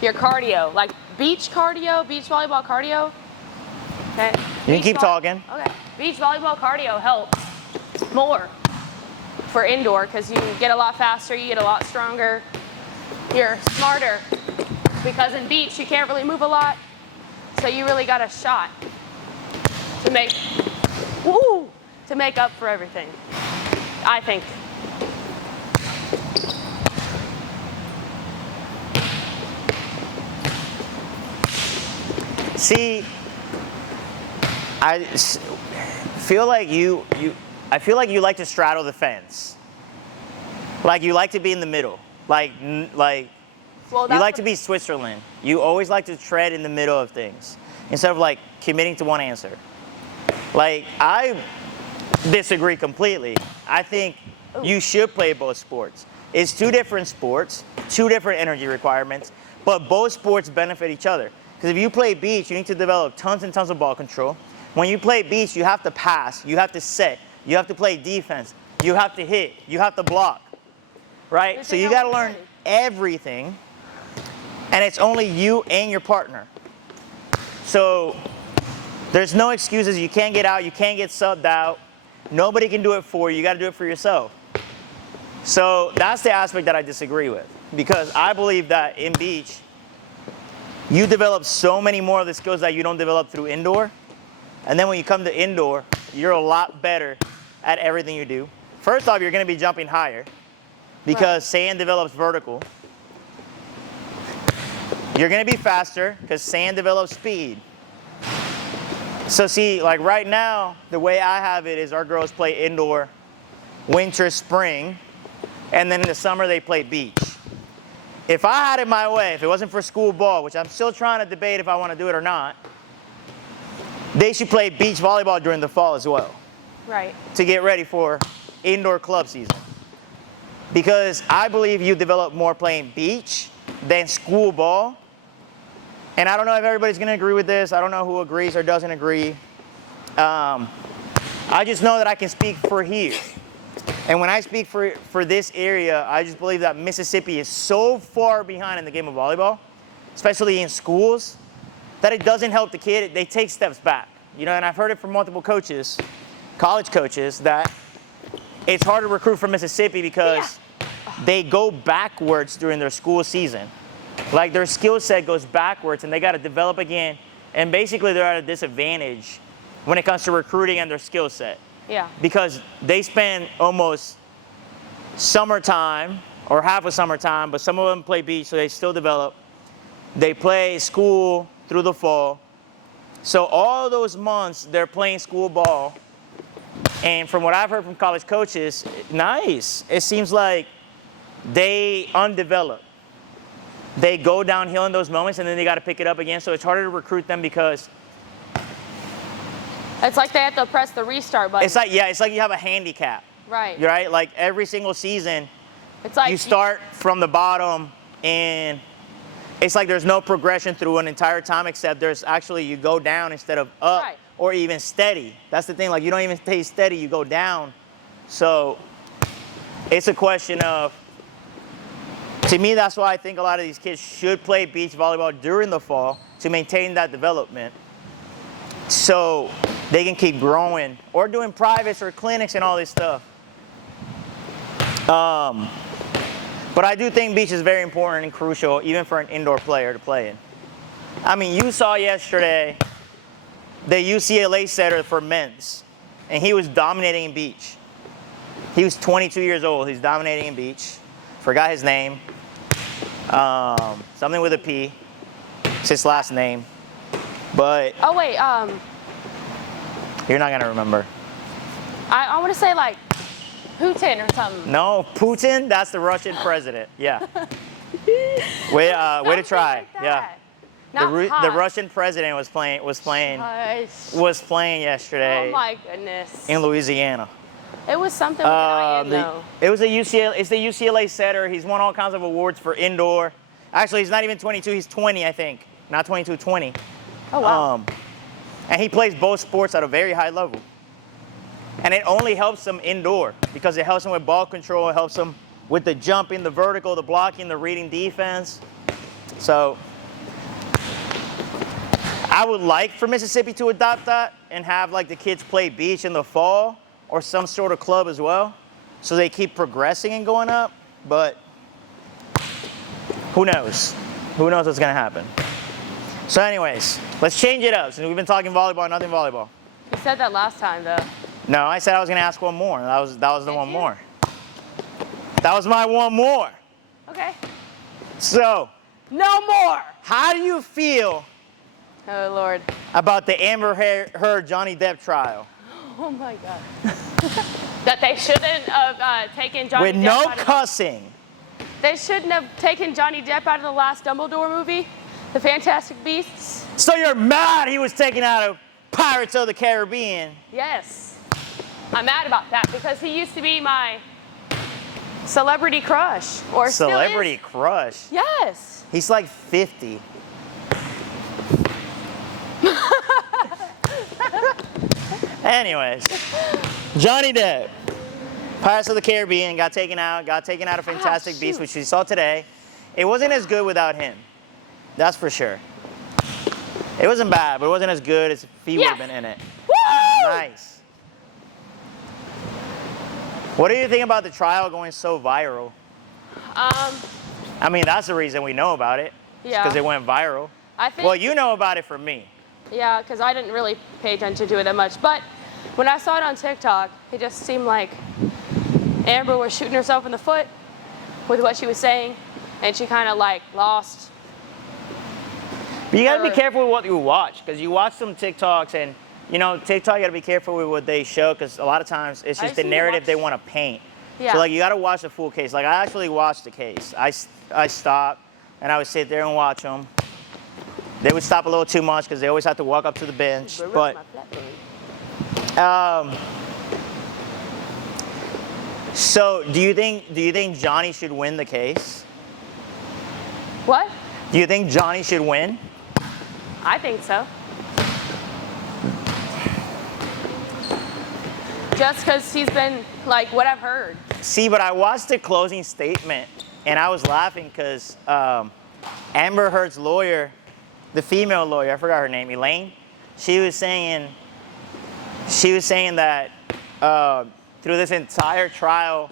your cardio, like beach cardio, beach volleyball cardio. Okay. You can keep talking. Okay. Beach volleyball cardio helps more for indoor because you get a lot faster, you get a lot stronger, you're smarter. Because in beach you can't really move a lot, so you really got a shot to make up for everything, I think. See, I feel like you like to straddle the fence. Like you like to be in the middle. Like Well, you like to be Switzerland. You always like to tread in the middle of things instead of like committing to one answer. Like I disagree completely. I think you should play both sports. It's two different sports, two different energy requirements, but both sports benefit each other. Because if you play beach, you need to develop tons and tons of ball control. When you play beach, you have to pass, you have to set, you have to play defense, you have to hit, you have to block, right? So you got to learn everything, and it's only you and your partner. So there's no excuses. You can't get out, you can't get subbed out. Nobody can do it for you. You got to do it for yourself. So that's the aspect that I disagree with, because I believe that in beach, you develop so many more of the skills that you don't develop through indoor. And then when you come to indoor, you're a lot better at everything you do. First off, you're going to be jumping higher because sand develops vertical. You're going to be faster because sand develops speed. So see, like right now, the way I have it is our girls play indoor, winter, spring, and then in the summer they play beach. If I had it my way, if it wasn't for school ball, which I'm still trying to debate if I want to do it or not, they should play beach volleyball during the fall as well. Right. To get ready for indoor club season. Because I believe you develop more playing beach than school ball. And I don't know if everybody's going to agree with this. I don't know who agrees or doesn't agree. I just know that I can speak for here. And when I speak for this area, I just believe that Mississippi is so far behind in the game of volleyball, especially in schools, that it doesn't help the kid. They take steps back. you know, and I've heard it from multiple coaches, college coaches, that it's hard to recruit from Mississippi because they go backwards during their school season. Like their skill set goes backwards and they got to develop again. And basically they're at a disadvantage when it comes to recruiting and their skill set. Yeah. Because they spend almost summertime or half of summertime, but some of them play beach, so they still develop. They play school through the fall. So all those months they're playing school ball. And from what I've heard from college coaches, nice. It seems like they undevelop. They go downhill in those moments and then they got to pick it up again. So it's harder to recruit them because It's like they have to press the restart button. it's like you have a handicap. Right. You're right. Like every single season, It's like you start from the bottom and it's like there's no progression through an entire time except there's actually you go down instead of up Right. or even steady. That's the thing. Like you don't even stay steady, you go down. So it's a question of, to me, that's why I think a lot of these kids should play beach volleyball during the fall to maintain that development so they can keep growing or doing privates or clinics and all this stuff. But I do think beach is very important and crucial even for an indoor player to play in. I mean, you saw yesterday the UCLA setter for men's, and he was dominating in beach. He was 22 years old. He's dominating in beach. Forgot his name. Something with a P. It's his last name. But Oh wait, you're not gonna remember. I want to say like Putin or something. No, Putin. That's the Russian president. Yeah. Way to Something try. like Yeah. that. Not The hot. Russian president was playing yesterday Oh my goodness. in Louisiana. It was something with an IN though. It was it's the UCLA setter. He's won all kinds of awards for indoor. Actually, he's not even 22. He's 20, I think. Not 22, 20. Oh wow. And he plays both sports at a very high level. And it only helps him indoor because it helps him with ball control. It helps him with the jumping, the vertical, the blocking, the reading defense. So I would like for Mississippi to adopt that and have like the kids play beach in the fall or some sort of club as well, so they keep progressing and going up. But who knows? Who knows what's gonna happen? So anyways, let's change it up. Since we've been talking volleyball, nothing volleyball. You said that last time though. No, I said I was gonna ask one more. That was the Did one you? more. That was my one more. Okay. So, No more. how do you feel Oh Lord. about the Amber Heard Johnny Depp trial? Oh my God. That they shouldn't have taken Johnny With Depp no out of cussing. They shouldn't have taken Johnny Depp out of the last Dumbledore movie, The Fantastic Beasts. So you're mad he was taken out of Pirates of the Caribbean? Yes. I'm mad about that because he used to be my celebrity crush. Or Celebrity still is. crush. Yes. He's like 50. Anyways, Johnny Depp, Pirates of the Caribbean, got taken out of Fantastic Beasts, shoot. which we saw today. It wasn't as good without him. That's for sure. It wasn't bad, but it wasn't as good as if he would have been in it. Woo! Nice. What do you think about the trial going so viral? I mean, that's the reason we know about it. Yeah. Because it went viral. I think. Well, you know about it from me. Yeah, because I didn't really pay attention to it that much. But when I saw it on TikTok, it just seemed like Amber was shooting herself in the foot with what she was saying, and she kind of like lost. But you got to be Or- careful with what you watch, because you watch some TikToks and, you know, TikTok, you got to be careful with what they show, because a lot of times it's I just the just need to narrative watch- they want to paint. Yeah. So, like, you got to watch the full case. Like, I actually watched the case. I stopped, and I would sit there and watch them. They would stop a little too much, because they always have to walk up to the bench. But, so, do you think Johnny should win the case? What? Do you think Johnny should win? I think so. Just because he's been like what I've heard. See, but I watched the closing statement, and I was laughing because Amber Heard's lawyer, the female lawyer, I forgot her name, Elaine, she was saying she was saying that through this entire trial,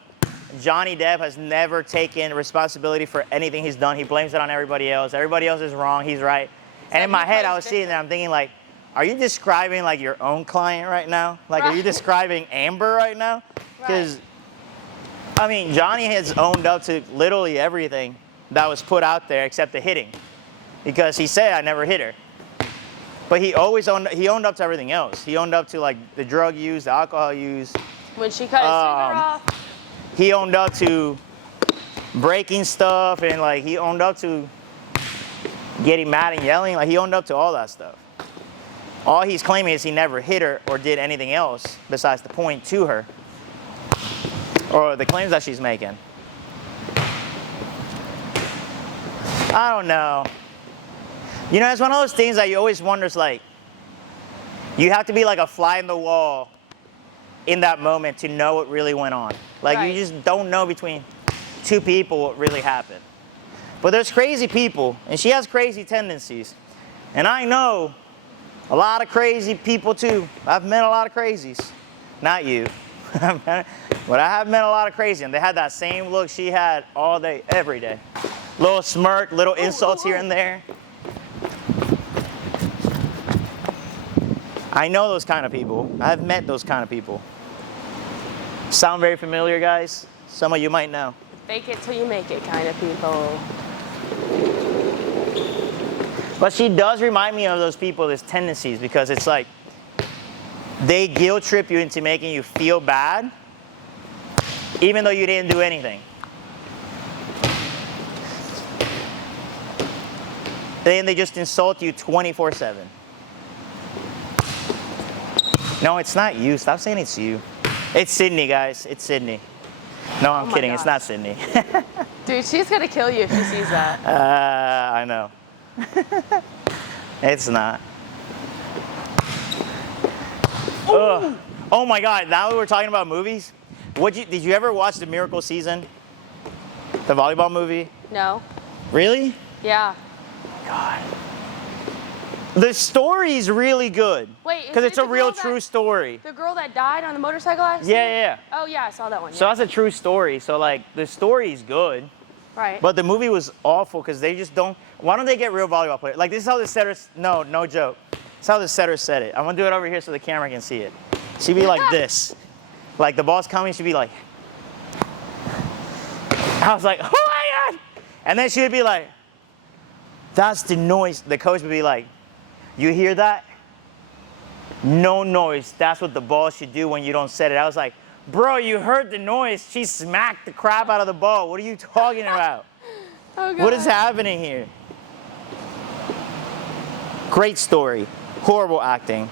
Johnny Depp has never taken responsibility for anything he's done. He blames it on everybody else. Everybody else is wrong. He's right. And in my head, I was sitting there, I'm thinking like, are you describing like your own client right now? Like, are you describing Amber right now? Because, I mean, Johnny has owned up to literally everything that was put out there except the hitting. Because he said, I never hit her. But he always owned up to everything else. He owned up to like the drug use, the alcohol use. When she cut his finger off. He owned up to breaking stuff, and like he owned up to getting mad and yelling. Like he owned up to all that stuff. All he's claiming is he never hit her or did anything else besides the point to her, or the claims that she's making. I don't know. You know, it's one of those things that you always wonder, is like, you have to be like a fly in the wall in that moment to know what really went on. Like, you just don't know between two people what really happened. But there's crazy people, and she has crazy tendencies. And I know a lot of crazy people too. I've met a lot of crazies. Not you. But I have met a lot of crazy, and they had that same look she had all day, every day. Little smirk, little insults here and there. I know those kind of people. I've met those kind of people. Sound very familiar, guys? Some of you might know. Fake it till you make it kind of people. But she does remind me of those people, those tendencies, because it's like they guilt trip you into making you feel bad, even though you didn't do anything. Then they just insult you 24/7. No, it's not you. Stop saying it's you. It's Sydney, guys. It's Sydney. No, I'm kidding. It's not Sydney. Dude, she's gonna kill you if she sees that. I know. It's not. Oh my God! Now that we're talking about movies, did you ever watch The Miracle Season? The volleyball movie? No. Really? Yeah. God. The story's really good. Wait, because it's a real true story. The girl that died on the motorcycle accident? Yeah. Oh yeah, I saw that one. So that's a true story. So like the story's good. Right. But the movie was awful because they just don't. Why don't they get real volleyball players? Like this is how the setter. No joke. This is how the setter said it. I'm gonna do it over here so the camera can see it. She'd be like this. Like the ball's coming, she'd be like. I was like, oh my God! And then she'd be like, that's the noise. The coach would be like, you hear that? No noise. That's what the ball should do when you don't set it. I was like, bro, you heard the noise. She smacked the crap out of the ball. What are you talking about? Oh, God. What is happening here? Great story. Horrible acting.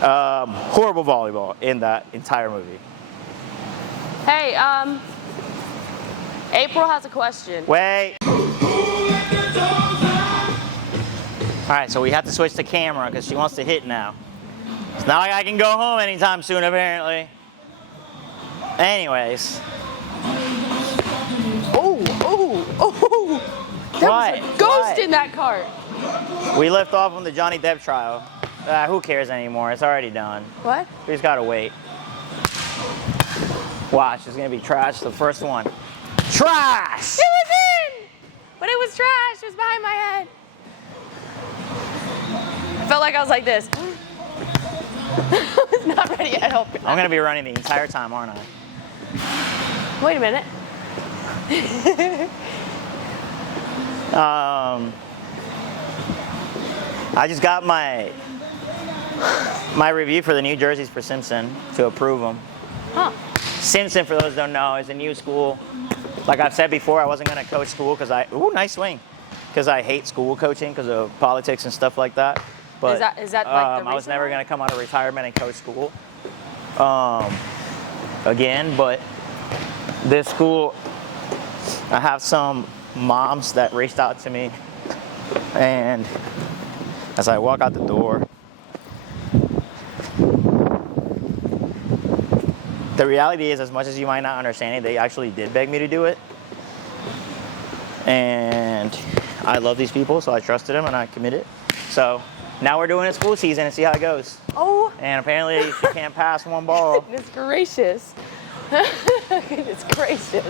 Horrible volleyball in that entire movie. Hey, April has a question. Wait. All right, so we have to switch the camera because she wants to hit now. It's not like I can go home anytime soon, apparently. Anyways. Oh. There was a ghost in that cart. We left off on the Johnny Depp trial. Who cares anymore? It's already done. What? We just gotta wait. Watch, it's gonna be trash. The first one. Trash! It was in! But it was trash. It was behind my head. I felt like I was like this. I was not ready yet. I'm gonna be running the entire time, aren't I? Wait a minute. I just got my review for the new jerseys for Simpson to approve them. Huh. Simpson, for those who don't know, is a new school. Like I've said before, I wasn't gonna coach school because nice swing. Because I hate school coaching because of politics and stuff like that. But is that like the I was never gonna come out of retirement and coach school again. But this school, I have some moms that reached out to me, and as I walk out the door, the reality is, as much as you might not understand it, they actually did beg me to do it. And I love these people, so I trusted them and I committed. So Now we're doing a school season and see how it goes. Oh. And apparently she can't pass one ball. Goodness gracious. Goodness gracious.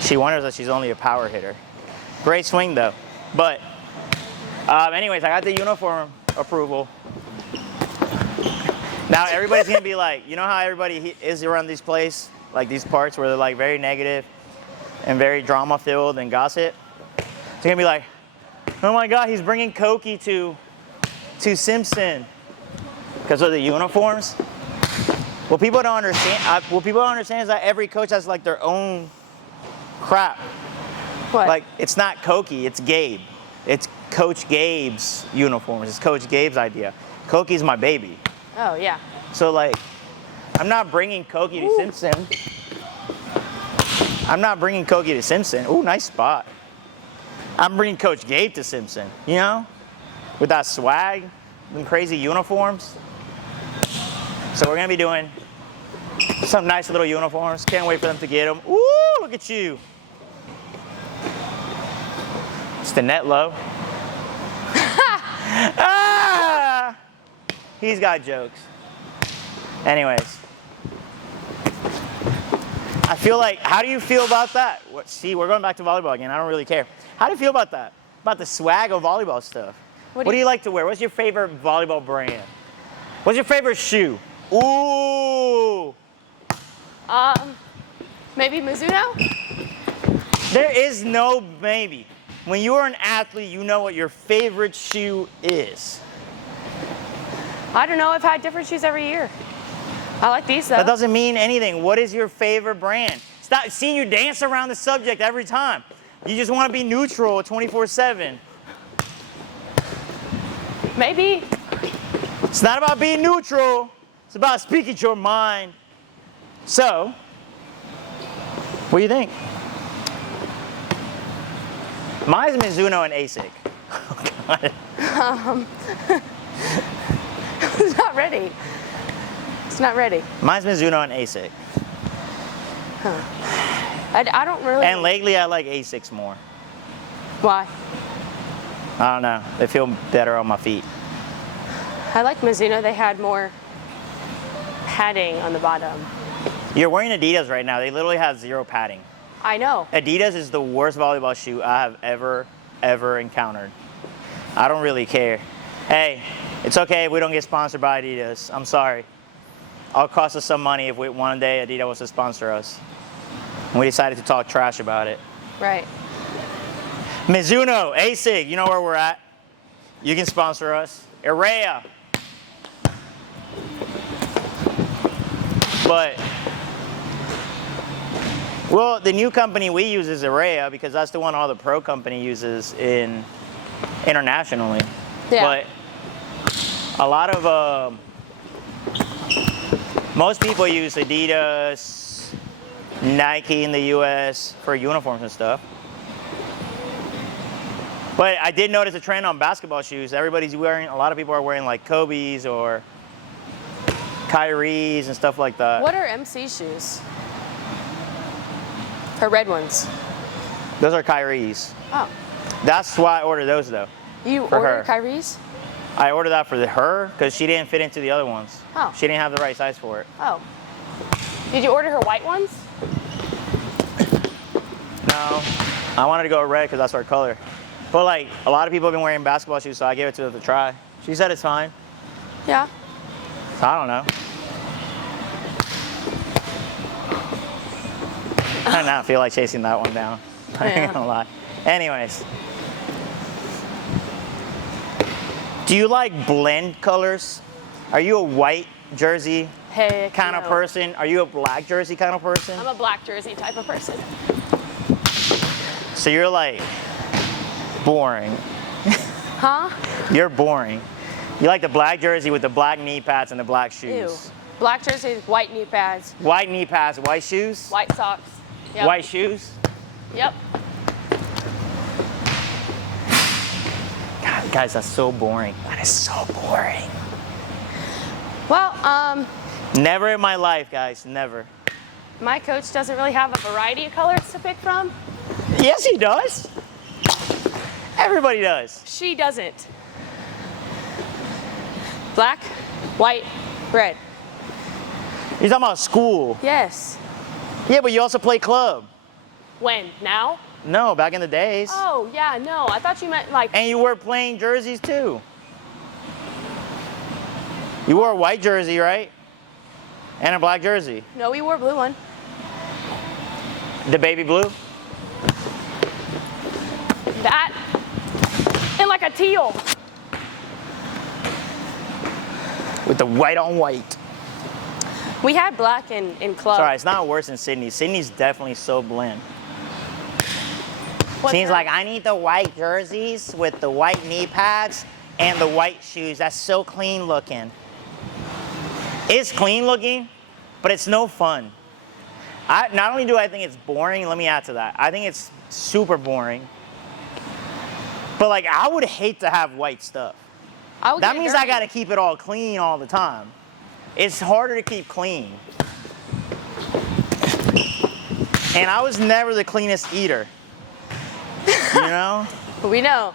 She wonders that she's only a power hitter. Great swing though. But anyways, I got the uniform approval. Now everybody's gonna be like, you know how everybody is around these places, like these parts where they're like very negative and very drama filled and gossip? It's gonna be like, oh my God, he's bringing Coqui to Simpson because of the uniforms. What people don't understand is that every coach has like their own crap. What? Like, it's not Coqui, it's Gabe. It's Coach Gabe's uniforms. It's Coach Gabe's idea. Coqui's my baby. Oh, yeah. So, like, I'm not bringing Coqui to Simpson. I'm not bringing Coqui to Simpson. Ooh, nice spot. I'm bringing Coach Gabe to Simpson, you know? With that swag, them crazy uniforms. So we're gonna be doing some nice little uniforms. Can't wait for them to get them. Ooh, look at you. It's the net low. Ah! He's got jokes. Anyways. I feel like, how do you feel about that? See, we're going back to volleyball again. I don't really care. How do you feel about that? About the swag of volleyball stuff? What do you like to wear? What's your favorite volleyball brand? What's your favorite shoe? Ooh. Maybe Mizuno? There is no maybe. When you are an athlete, you know what your favorite shoe is. I don't know. I've had different shoes every year. I like these though. That doesn't mean anything. What is your favorite brand? Stop seeing you dance around the subject every time. You just want to be neutral 24/7. Maybe. It's not about being neutral. It's about speaking your mind. So, what do you think? Mine's Mizuno and ASIC. Oh, God. It's not ready. It's not ready. Mine's Mizuno and ASIC. Huh. I don't really. And lately, I like ASICs more. Why? I don't know. They feel better on my feet. I like Mizuno. They had more padding on the bottom. You're wearing Adidas right now. They literally have zero padding. I know. Adidas is the worst volleyball shoe I have ever encountered. I don't really care. Hey, it's okay if we don't get sponsored by Adidas. I'm sorry. It'll cost us some money if one day Adidas was to sponsor us. And we decided to talk trash about it. Right. Mizuno, ASIC, you know where we're at. You can sponsor us. Area. But, well, the new company we use is Area because that's the one all the pro company uses internationally. Yeah. But a lot of, most people use Adidas, Nike in the US for uniforms and stuff. But I did notice a trend on basketball shoes. A lot of people are wearing like Kobe's or Kyrie's and stuff like that. What are MC shoes? Her red ones. Those are Kyrie's. Oh. That's why I ordered those though. You ordered Kyrie's? I ordered that for her because she didn't fit into the other ones. Oh. She didn't have the right size for it. Oh. Did you order her white ones? No. I wanted to go red because that's our color. But like, a lot of people have been wearing basketball shoes, so I gave it to her to try. She said it's fine. Yeah. So I don't know. I do not feel like chasing that one down. I ain't gonna lie. Anyways. Do you like blend colors? Are you a white jersey kind of person? Are you a black jersey kind of person? I'm a black jersey type of person. So you're like boring. Huh? You're boring. You like the black jersey with the black knee pads and the black shoes. Ew. Black jersey, white knee pads. White knee pads, white shoes? White socks. Yep. White shoes? Yep. God, guys, that's so boring. That is so boring. Well, Never in my life, guys, never. my coach doesn't really have a variety of colors to pick from. Yes, he does. Everybody does. She doesn't. Black, white, red. You're talking about school. Yes. Yeah, but you also play club. When? Now? No, back in the days. Oh, yeah, no. I thought you meant like... And you wore plain jerseys too. You wore a white jersey, right? And a black jersey. No, we wore a blue one. The baby blue? That and like a teal. With the white on white. We had black in club. Sorry, it's not worse than Sydney. Sydney's definitely so bland. What's Seems that? like I need the white jerseys with the white knee pads and the white shoes. That's so clean looking. It's clean looking, but it's no fun. Not only do I think it's boring, let me add to that. I think it's super boring. But like, I would hate to have white stuff. That means I gotta keep it all clean all the time. It's harder to keep clean. And I was never the cleanest eater. You know? We know.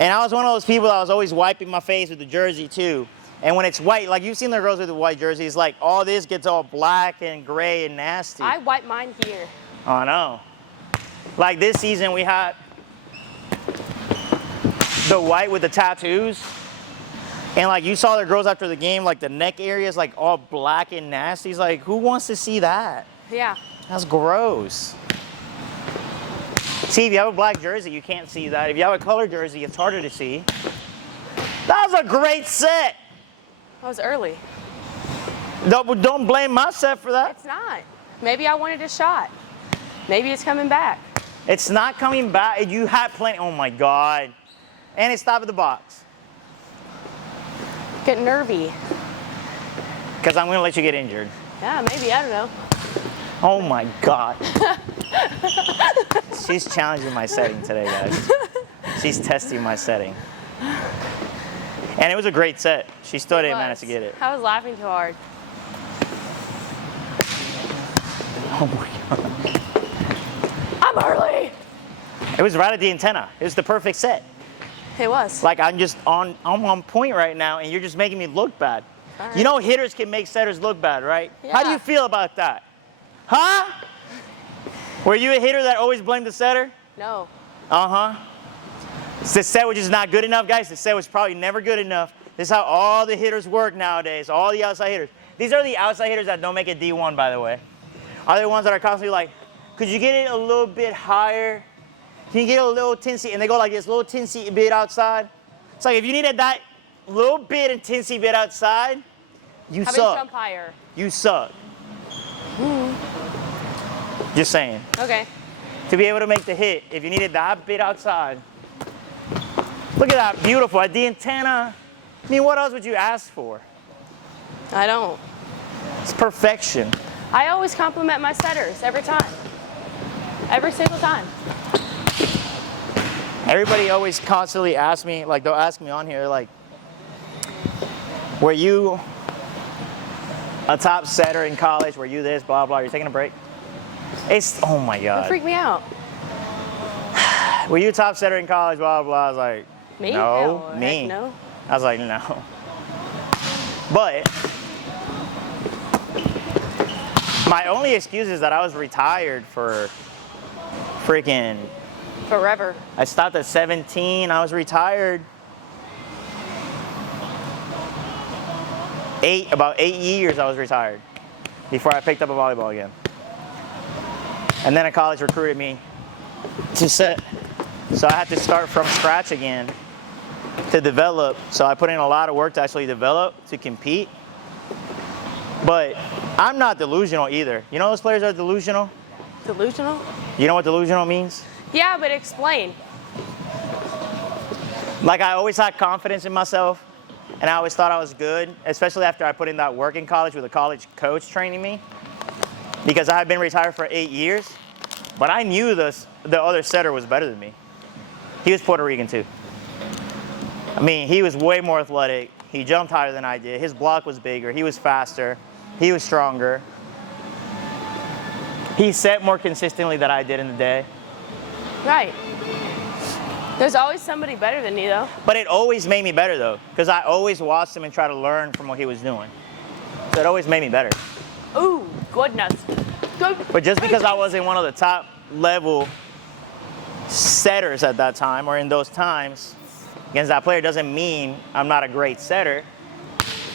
And I was one of those people that was always wiping my face with the jersey too. And when it's white, like you've seen the girls with the white jerseys, like all this gets all black and gray and nasty. I wipe mine here. Oh, I know. Like this season we had the white with the tattoos. And like you saw the girls after the game, like the neck area is like all black and nasty. It's like, who wants to see that? Yeah. That's gross. See, if you have a black jersey, you can't see that. If you have a colored jersey, it's harder to see. That was a great set. That was early. Don't blame my set for that. It's not. Maybe I wanted a shot. Maybe it's coming back. It's not coming back. You had plenty. Oh my God. And it stopped at the box. Get nervy. Because I'm going to let you get injured. Yeah, maybe. I don't know. Oh my God. She's challenging my setting today, guys. She's testing my setting. And it was a great set. She still didn't manage to get it. I was laughing too hard. Oh my God. I'm early. It was right at the antenna. It was the perfect set. It was. Like I'm on point right now, and you're just making me look bad. All right. You know hitters can make setters look bad, right? Yeah. How do you feel about that? Huh? Were you a hitter that always blamed the setter? No. Uh-huh. The set was just not good enough, guys. The set was probably never good enough. This is how all the hitters work nowadays, all the outside hitters. These are the outside hitters that don't make it D1, by the way. Are they the ones that are constantly like, could you get it a little bit higher? Can you get a little teensy? And they go like this, little teensy bit outside. It's like if you needed that little bit and teensy bit outside, you How about suck. jump higher? You suck. Just saying. Okay. To be able to make the hit, if you needed that bit outside. Look at that, beautiful. At the antenna, I mean, what else would you ask for? I don't. It's perfection. I always compliment my setters every time. Every single time. Everybody always constantly asks me, like they'll ask me on here, like, were you a top setter in college? Were you this, blah, blah? You're taking a break? It's, oh my Don't God. freak me out. Were you a top setter in college, blah, blah? I was like, Me? no, Hell, me. heck no. I was like, no. But my only excuse is that I was retired for freaking, Forever. I stopped at 17. I was retired about 8 years I was retired before I picked up a volleyball again. And then a college recruited me to set. So I had to start from scratch again to develop. So I put in a lot of work to actually develop, to compete. But I'm not delusional either. You know those players that are delusional? Delusional? You know what delusional means? Yeah, but explain. Like I always had confidence in myself and I always thought I was good, especially after I put in that work in college with a college coach training me. Because I had been retired for 8 years, but I knew the other setter was better than me. He was Puerto Rican too. I mean, he was way more athletic. He jumped higher than I did. His block was bigger. He was faster. He was stronger. He set more consistently than I did in the day. Right. There's always somebody better than you, though. But it always made me better, though, because I always watched him and tried to learn from what he was doing. So it always made me better. Ooh, goodness. Good. But just because I wasn't one of the top level setters at that time or in those times against that player doesn't mean I'm not a great setter.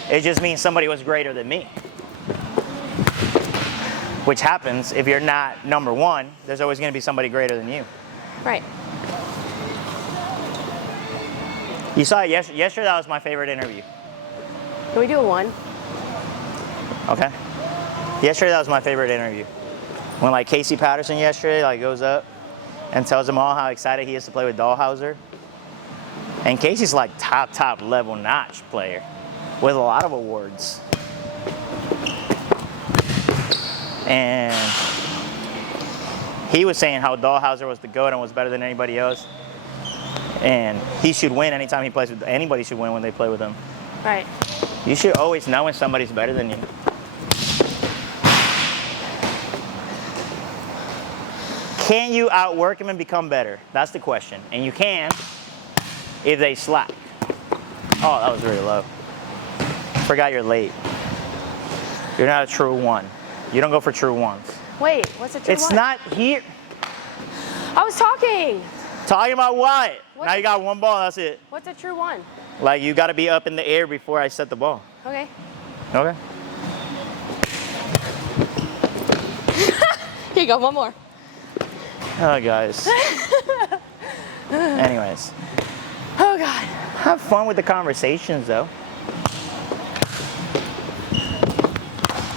It just means somebody was greater than me. Which happens if you're not number one, there's always going to be somebody greater than you. Right. You saw it yesterday, that was my favorite interview. Can we do a 1? Okay. Yesterday, that was my favorite interview. When like Casey Patterson yesterday like goes up and tells them all how excited he is to play with Dahlhauser. And Casey's like top level notch player with a lot of awards. And he was saying how Dahlhauser was the GOAT and was better than anybody else. And he should win anytime he plays with, anybody should win when they play with him. Right. You should always know when somebody's better than you. Can you outwork him and become better? That's the question. And you can if they slack. Oh, that was really low. Forgot you're late. You're not a true one. You don't go for true ones. Wait, what's a true It's one? not here. I was talking. Talking about what? What? Now you got one ball, that's it. What's a true one? Like you got to be up in the air before I set the ball. Okay. Okay. Here you go, one more. Oh, guys. Anyways. Oh, God. Have fun with the conversations, though.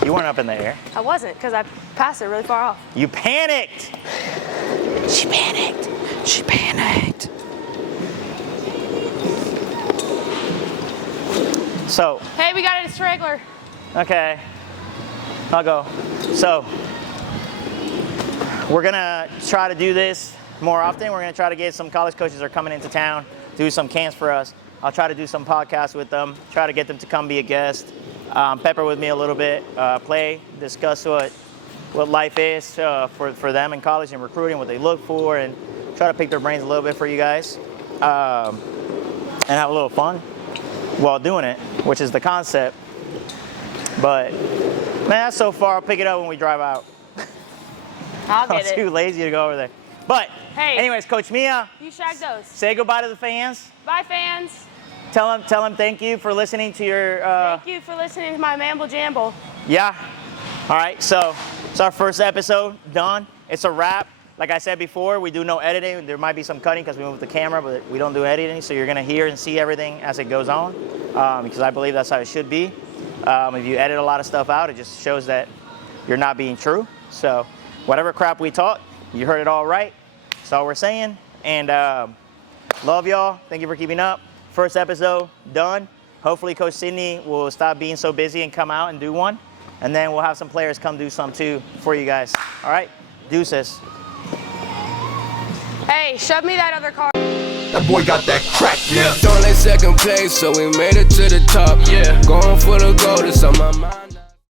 You weren't up in the air. I wasn't, because I passed it really far off. You panicked. She panicked. She panicked. So. Hey, we got a straggler. Okay. I'll go. So. We're going to try to do this more often. We're going to try to get some college coaches that are coming into town, do some camps for us. I'll try to do some podcasts with them, try to get them to come be a guest, pepper with me a little bit, play, discuss what life is for them in college and recruiting, what they look for, and try to pick their brains a little bit for you guys and have a little fun while doing it, which is the concept. But, man, that's so far. I'll pick it up when we drive out. I'll get I'm it. too lazy to go over there. But, Hey. anyways, Coach Mia, You shag those. say goodbye to the fans. Bye, fans. Tell them thank you for listening to your. Thank you for listening to my mamble jamble. Yeah. All right. So it's our first episode done. It's a wrap. Like I said before, we do no editing. There might be some cutting because we move the camera, but we don't do editing. So you're gonna hear and see everything as it goes on, because I believe that's how it should be. If you edit a lot of stuff out, it just shows that you're not being true. So whatever crap we talk, you heard it all right. That's all we're saying. And love y'all. Thank you for keeping up. First episode done. Hopefully Coach Sydney will stop being so busy and come out and do one. And then we'll have some players come do some too for you guys. All right? Deuces. Hey, shove me that other car. That boy got that crack, yeah. Only second place, so we made it to the top. Yeah, going for the gold, it's on my mind.